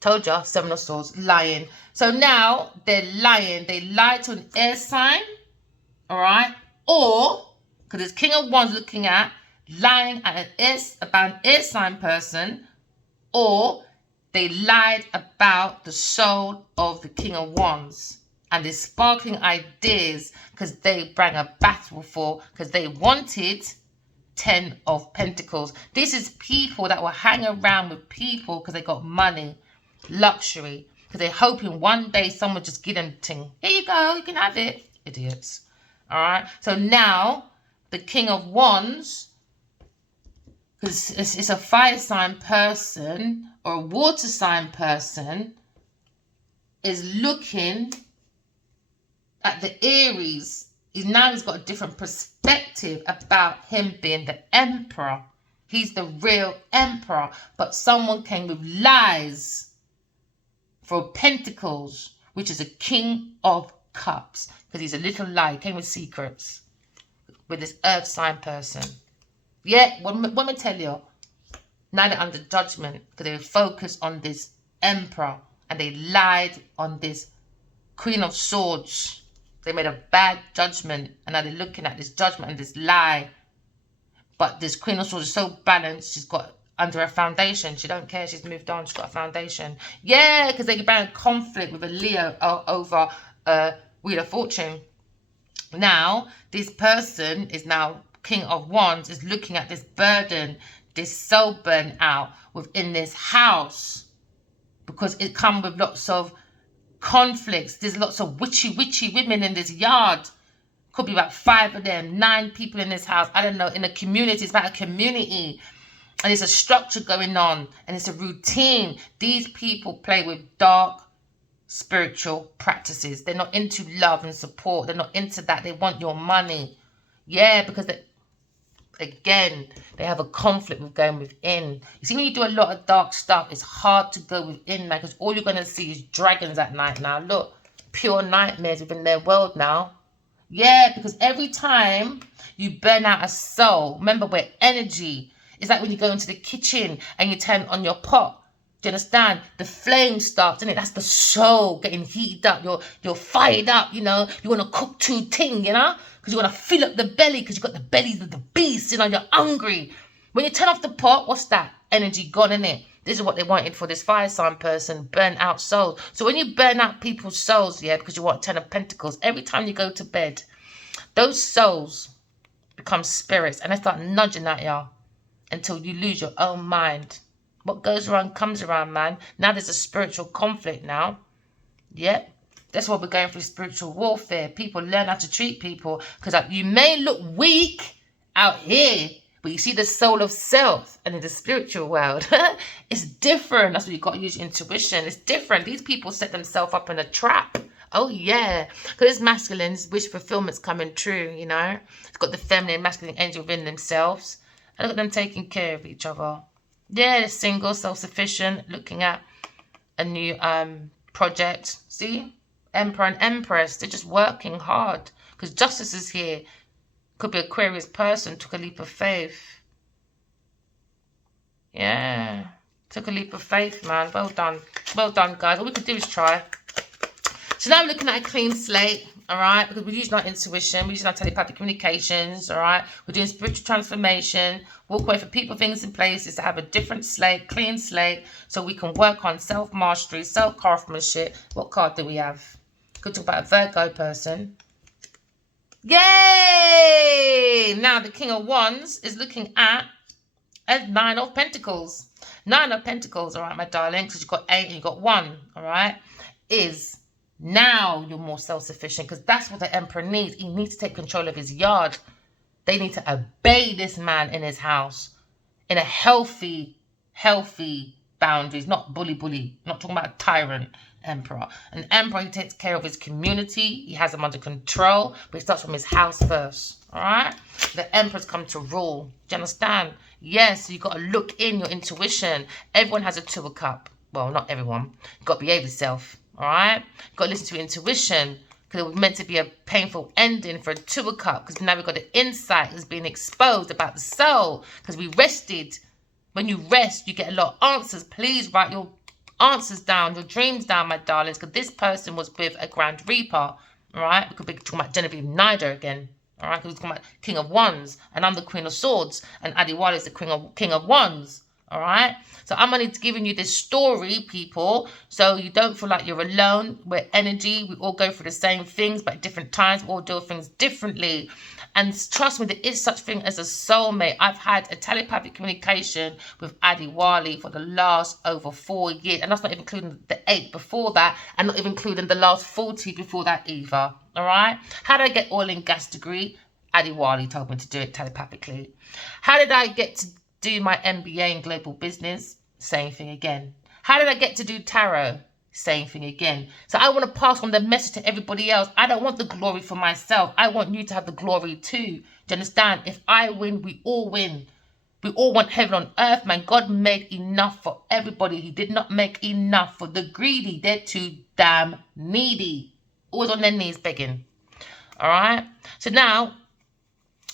Told ya, Seven of Swords, lying. So now they're lying. They lie to an air sign. All right? Or, because this King of Wands looking at, lying at about an air sign person, or they lied about the soul of the King of Wands, and they're sparkling ideas because they bring a battle for, because they wanted Ten of Pentacles. This is people that will hang around with people because they got money, luxury, because they're hoping one day someone just give them ting. Here you go, you can have it. Idiots. All right. So now the King of Wands, because it's a fire sign person or a water sign person, is looking at the Aries. He's got a different perspective about him being the emperor. He's the real emperor. But someone came with lies for Pentacles, which is a King of Cups, because he's a little lie. He came with secrets with this earth sign person. Yeah, let me tell you, now they're under judgment because they were focused on this emperor and they lied on this Queen of Swords. They made a bad judgment, and now they're looking at this judgment and this lie. But this Queen of Swords is so balanced, she's got under a foundation. She don't care, she's moved on, she's got a foundation. Yeah, because they got in conflict with a Leo over Wheel of Fortune. Now, this person is now King of Wands, is looking at this burden, this soul burnout within this house, because it comes with lots of conflicts. There's lots of witchy women in this yard Could be about 5 of them, 9 people in this house. I don't know. In a community, it's about a community. And there's a structure going on. And it's a routine. These people play with dark spiritual practices. They're not into love and support. They're not into that. They want your money. Yeah, because again, they have a conflict with going within. You see, when you do a lot of dark stuff, it's hard to go within, man, because all you're going to see is dragons at night now. Look, pure nightmares within their world now. Yeah, because every time you burn out a soul, remember, we're energy. It's like when you go into the kitchen and you turn on your pot. Do you understand? The flame starts, isn't it? That's the soul getting heated up. You're fired up, you know. You want to cook 2 things, you know, because you want to fill up the belly because you've got the belly of the beast, you know. You're hungry. When you turn off the pot, what's that? Energy gone, innit? This is what they wanted for this fire sign person, burn out souls. So when you burn out people's souls, yeah, because you want 10 of Pentacles, every time you go to bed, those souls become spirits and they start nudging at you until you lose your own mind. What goes around comes around, man. Now there's a spiritual conflict now. Yep. That's why we're going through spiritual warfare. People learn how to treat people. Because you may look weak out here, but you see the soul of self. And in the spiritual world, it's different. That's why you've got to use your intuition. It's different. These people set themselves up in a trap. Oh, yeah. Because it's masculines, wish fulfillment's coming true, you know. It's got the feminine and masculine energy within themselves. And look at them taking care of each other. Yeah, they're single, self-sufficient, looking at a new project. See? Emperor and Empress, they're just working hard. Because justice is here. Could be Aquarius person, took a leap of faith. Yeah. Took a leap of faith, man. Well done. Well done, guys. All we could do is try. So now we're looking at a clean slate. All right, because we're using our intuition, we're using our telepathic communications, all right? We're doing spiritual transformation, walk away from people, things, and places to have a different slate, clean slate, so we can work on self-mastery, self-craftsmanship. What card do we have? Could talk about a Virgo person. Yay! Now the King of Wands is looking at a 9 of Pentacles. 9 of Pentacles, all right, my darling, because you've got 8 and you've got 1, all right, is... Now you're more self-sufficient because that's what the Emperor needs. He needs to take control of his yard. They need to obey this man in his house in a healthy boundaries, not bully. Not talking about a tyrant Emperor. An Emperor who takes care of his community. He has them under control, but it starts from his house first. All right? The Emperor's come to rule. Do you understand? Yes, you've got to look in your intuition. Everyone has a 2 of cup. Well, not everyone. You've got to behave yourself. All right, got to listen to your intuition because it was meant to be a painful ending for a 2 of cups because now we've got the insight that's being exposed about the soul because we rested. When you rest, you get a lot of answers. Please write your answers down, your dreams down, my darlings, because this person was with a Grand Reaper. All right, we could be talking about Genevieve Nider again. All right, because we're talking about King of Wands and I'm the Queen of Swords and Adiwali is the King of Wands. All right, so I'm only giving you this story, people, so you don't feel like you're alone. We're energy. We all go through the same things, but at different times. We all do things differently. And trust me, there is such thing as a soulmate. I've had a telepathic communication with Adiwali for the last over 4 years. And that's not even including the 8 before that. And not even including the last 40 before that either. All right? How did I get oil and gas degree? Adiwali told me to do it telepathically. How did I get to do my MBA in global business? Same thing again. How did I get to do tarot? Same thing again. So I want to pass on the message to everybody else. I don't want the glory for myself. I want you to have the glory too. Do you understand? If I win, we all win. We all want heaven on earth, man. God made enough for everybody. He did not make enough for the greedy. They're too damn needy. Always on their knees begging. All right? So now,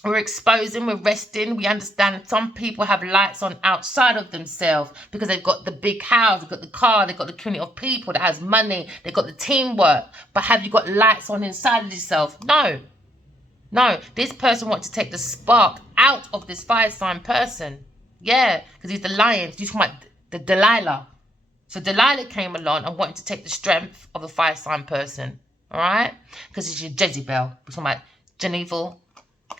we're exposing, we're resting. We understand some people have lights on outside of themselves because they've got the big house, they've got the car, they've got the community of people that has money, they've got the teamwork. But have you got lights on inside of yourself? No. No. This person wants to take the spark out of this fire sign person. Yeah, because he's the lion. He's talking about the Delilah. So Delilah came along and wanted to take the strength of a fire sign person. All right? Because it's your Jezebel. We're talking about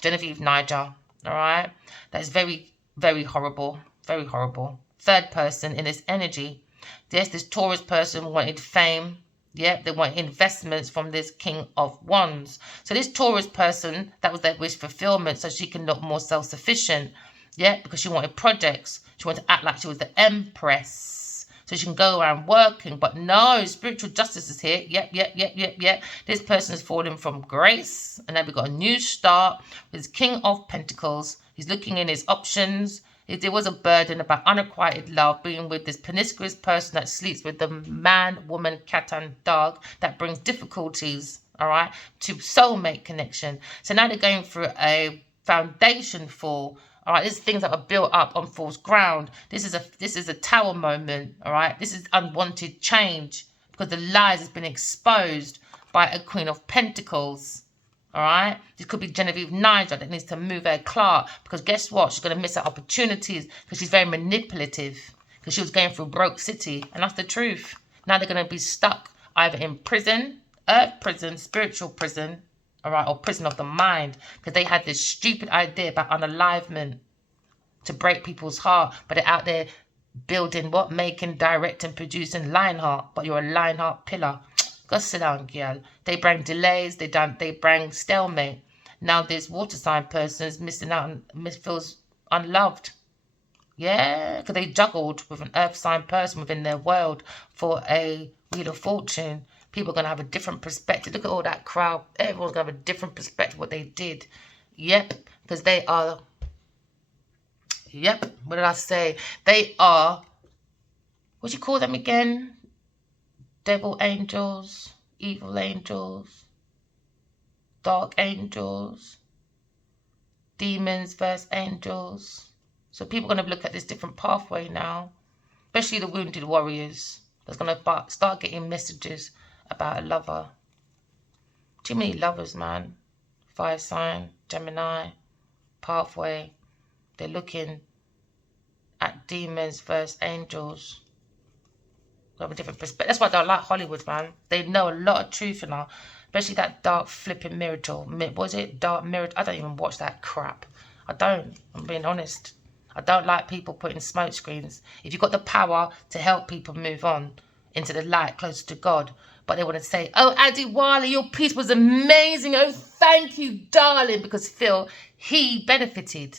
Genevieve Niger, all right? That is very, very horrible, very horrible. Third person in this energy. Yes, this Taurus person wanted fame. Yeah, they want investments from this King of Wands. So this Taurus person, that was their wish fulfillment, so she can look more self-sufficient. Yeah, because she wanted projects. She wanted to act like she was the Empress. So she can go around working. But no, spiritual justice is here. Yep. This person is falling from grace. And then we've got a new start with King of Pentacles. He's looking in his options. If there was a burden about unrequited love, being with this promiscuous person that sleeps with the man, woman, cat and dog, that brings difficulties, all right, to soulmate connection. So now they're going through a foundation fall. All right, these are things that are built up on false ground. This is a tower moment. All right, this is unwanted change because the lies has been exposed by a Queen of Pentacles. All right, this could be Genevieve Nigel that needs to move her Clark, because guess what? She's going to miss her opportunities because she's very manipulative, because she was going through broke city, and that's the truth. Now they're going to be stuck either in prison, earth prison, spiritual prison, all right, or prison of the mind, because they had this stupid idea about unalivement to break people's heart, but they're out there building what? Making, directing, producing Lionheart, but you're a Lionheart pillar. Go sit down, girl. They bring delays. They bring stalemate. Now this water sign person is missing out and feels unloved. Yeah, because they juggled with an earth sign person within their world for a Wheel of Fortune. People are going to have a different perspective. Look at all that crowd. Everyone's going to have a different perspective what they did. Yep, because they are... Yep, what did I say? They are... What do you call them again? Devil angels, evil angels, dark angels, demons versus angels. So people are going to look at this different pathway now, especially the wounded warriors. That's going to start getting messages about a lover. Too many lovers, man. Fire sign, Gemini, pathway. They're looking at demons versus angels. Have a different perspective. That's why I don't like Hollywood, man. They know a lot of truth in her, especially that dark flipping miracle. Was it dark mirror? I don't even watch that crap. I don't. I'm being honest. I don't like people putting smoke screens. If you've got the power to help people move on into the light, closer to God, but they want to say, "Oh, Adiwala, your piece was amazing. Oh, thank you, darling," because Phil, he benefited.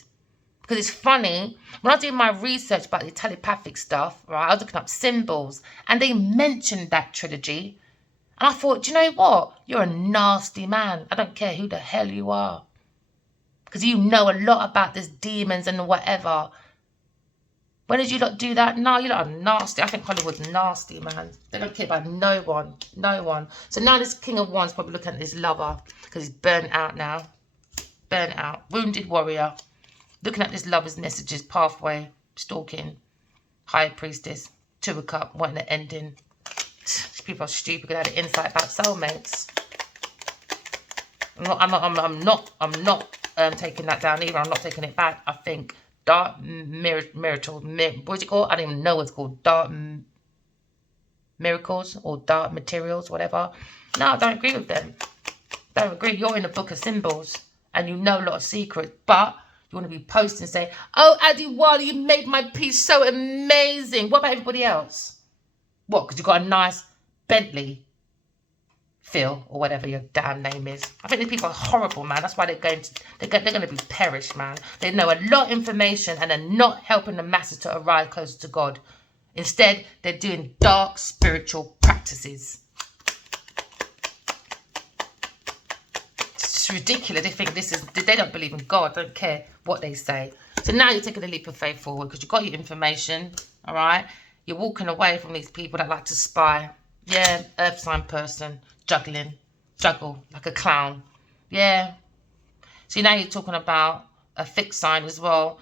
Because it's funny, when I was doing my research about the telepathic stuff, right, I was looking up symbols, and they mentioned that trilogy. And I thought, do you know what? You're a nasty man. I don't care who the hell you are. Because you know a lot about this demons and whatever. When did you lot do that? No, you lot are nasty. I think Hollywood's nasty, man. They don't care about no one. No one. So now this King of Wands probably looking at this lover, because he's burnt out now. Burnt out. Wounded warrior. Looking at this lover's messages, pathway, stalking, high priestess, 2 of cup, wanting an ending. People are stupid because they had an insight about soulmates. I'm not taking that down either. I'm not taking it back. I think dark marital, what's it called? I don't even know what it's called. Dark miracles or dark materials, whatever. No, I don't agree with them. Don't agree. You're in the book of symbols and you know a lot of secrets, but you want to be posting and say, "Oh, Adiwala, you made my piece so amazing." What about everybody else? What, because you got a nice Bentley, Phil, or whatever your damn name is? I think these people are horrible, man. That's why they're going to be perished, man. They know a lot of information and are not helping the masses to arrive closer to God. Instead, they're doing dark spiritual practices. It's ridiculous. They think they don't believe in God, don't care what they say. So now you're taking a leap of faith forward because you've got your information, all right? You're walking away from these people that like to spy. Yeah, earth sign person, juggle like a clown. Yeah. So now you're talking about a fixed sign as well.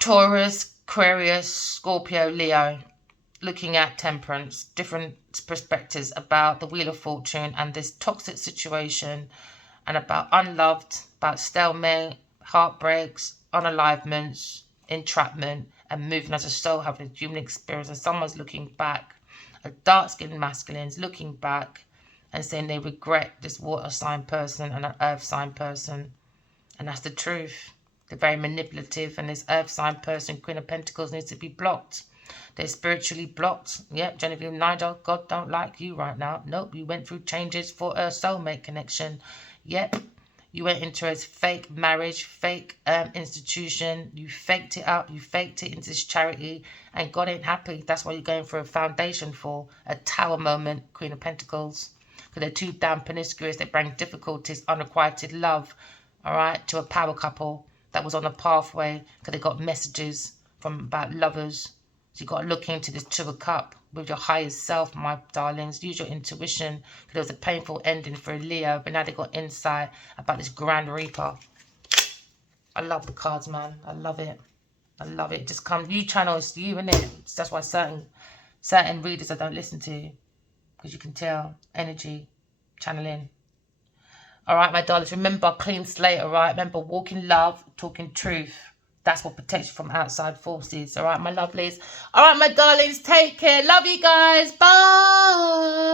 Taurus, Aquarius, Scorpio, Leo. Looking at temperance, different perspectives about the Wheel of Fortune and this toxic situation, and about unloved, about stalemate, heartbreaks, unalivements, entrapment, and moving as a soul, having a human experience. And someone's looking back, a dark-skinned masculine's looking back and saying they regret this water sign person and an earth sign person. And that's the truth. They're very manipulative, and this earth sign person, Queen of Pentacles, needs to be blocked. They're spiritually blocked. Yep, Genevieve Nigel, God don't like you right now. Nope, you went through changes for a soulmate connection. Yep, you went into a fake marriage, fake institution. You faked it up. You faked it into this charity. And God ain't happy. That's why you're going for a foundation for a tower moment, Queen of Pentacles. Because they're too damn promiscuous. They bring difficulties, unrequited love, all right, to a power couple that was on a pathway because they got messages from about lovers. So you've got to look into this Two of Cups with your highest self, my darlings. Use your intuition. There was a painful ending for a Leo, but now they got insight about this Grand Reaper. I love the cards, man. I love it. I love it. Just come. You channel, it's you, innit? That's why certain readers I don't listen to. Because you can tell. Energy. Channeling. Alright, my darlings. Remember, clean slate, alright? Remember, walking love, talking truth. That's what protects you from outside forces. Alright, my lovelies. Alright, my darlings. Take care. Love you guys. Bye.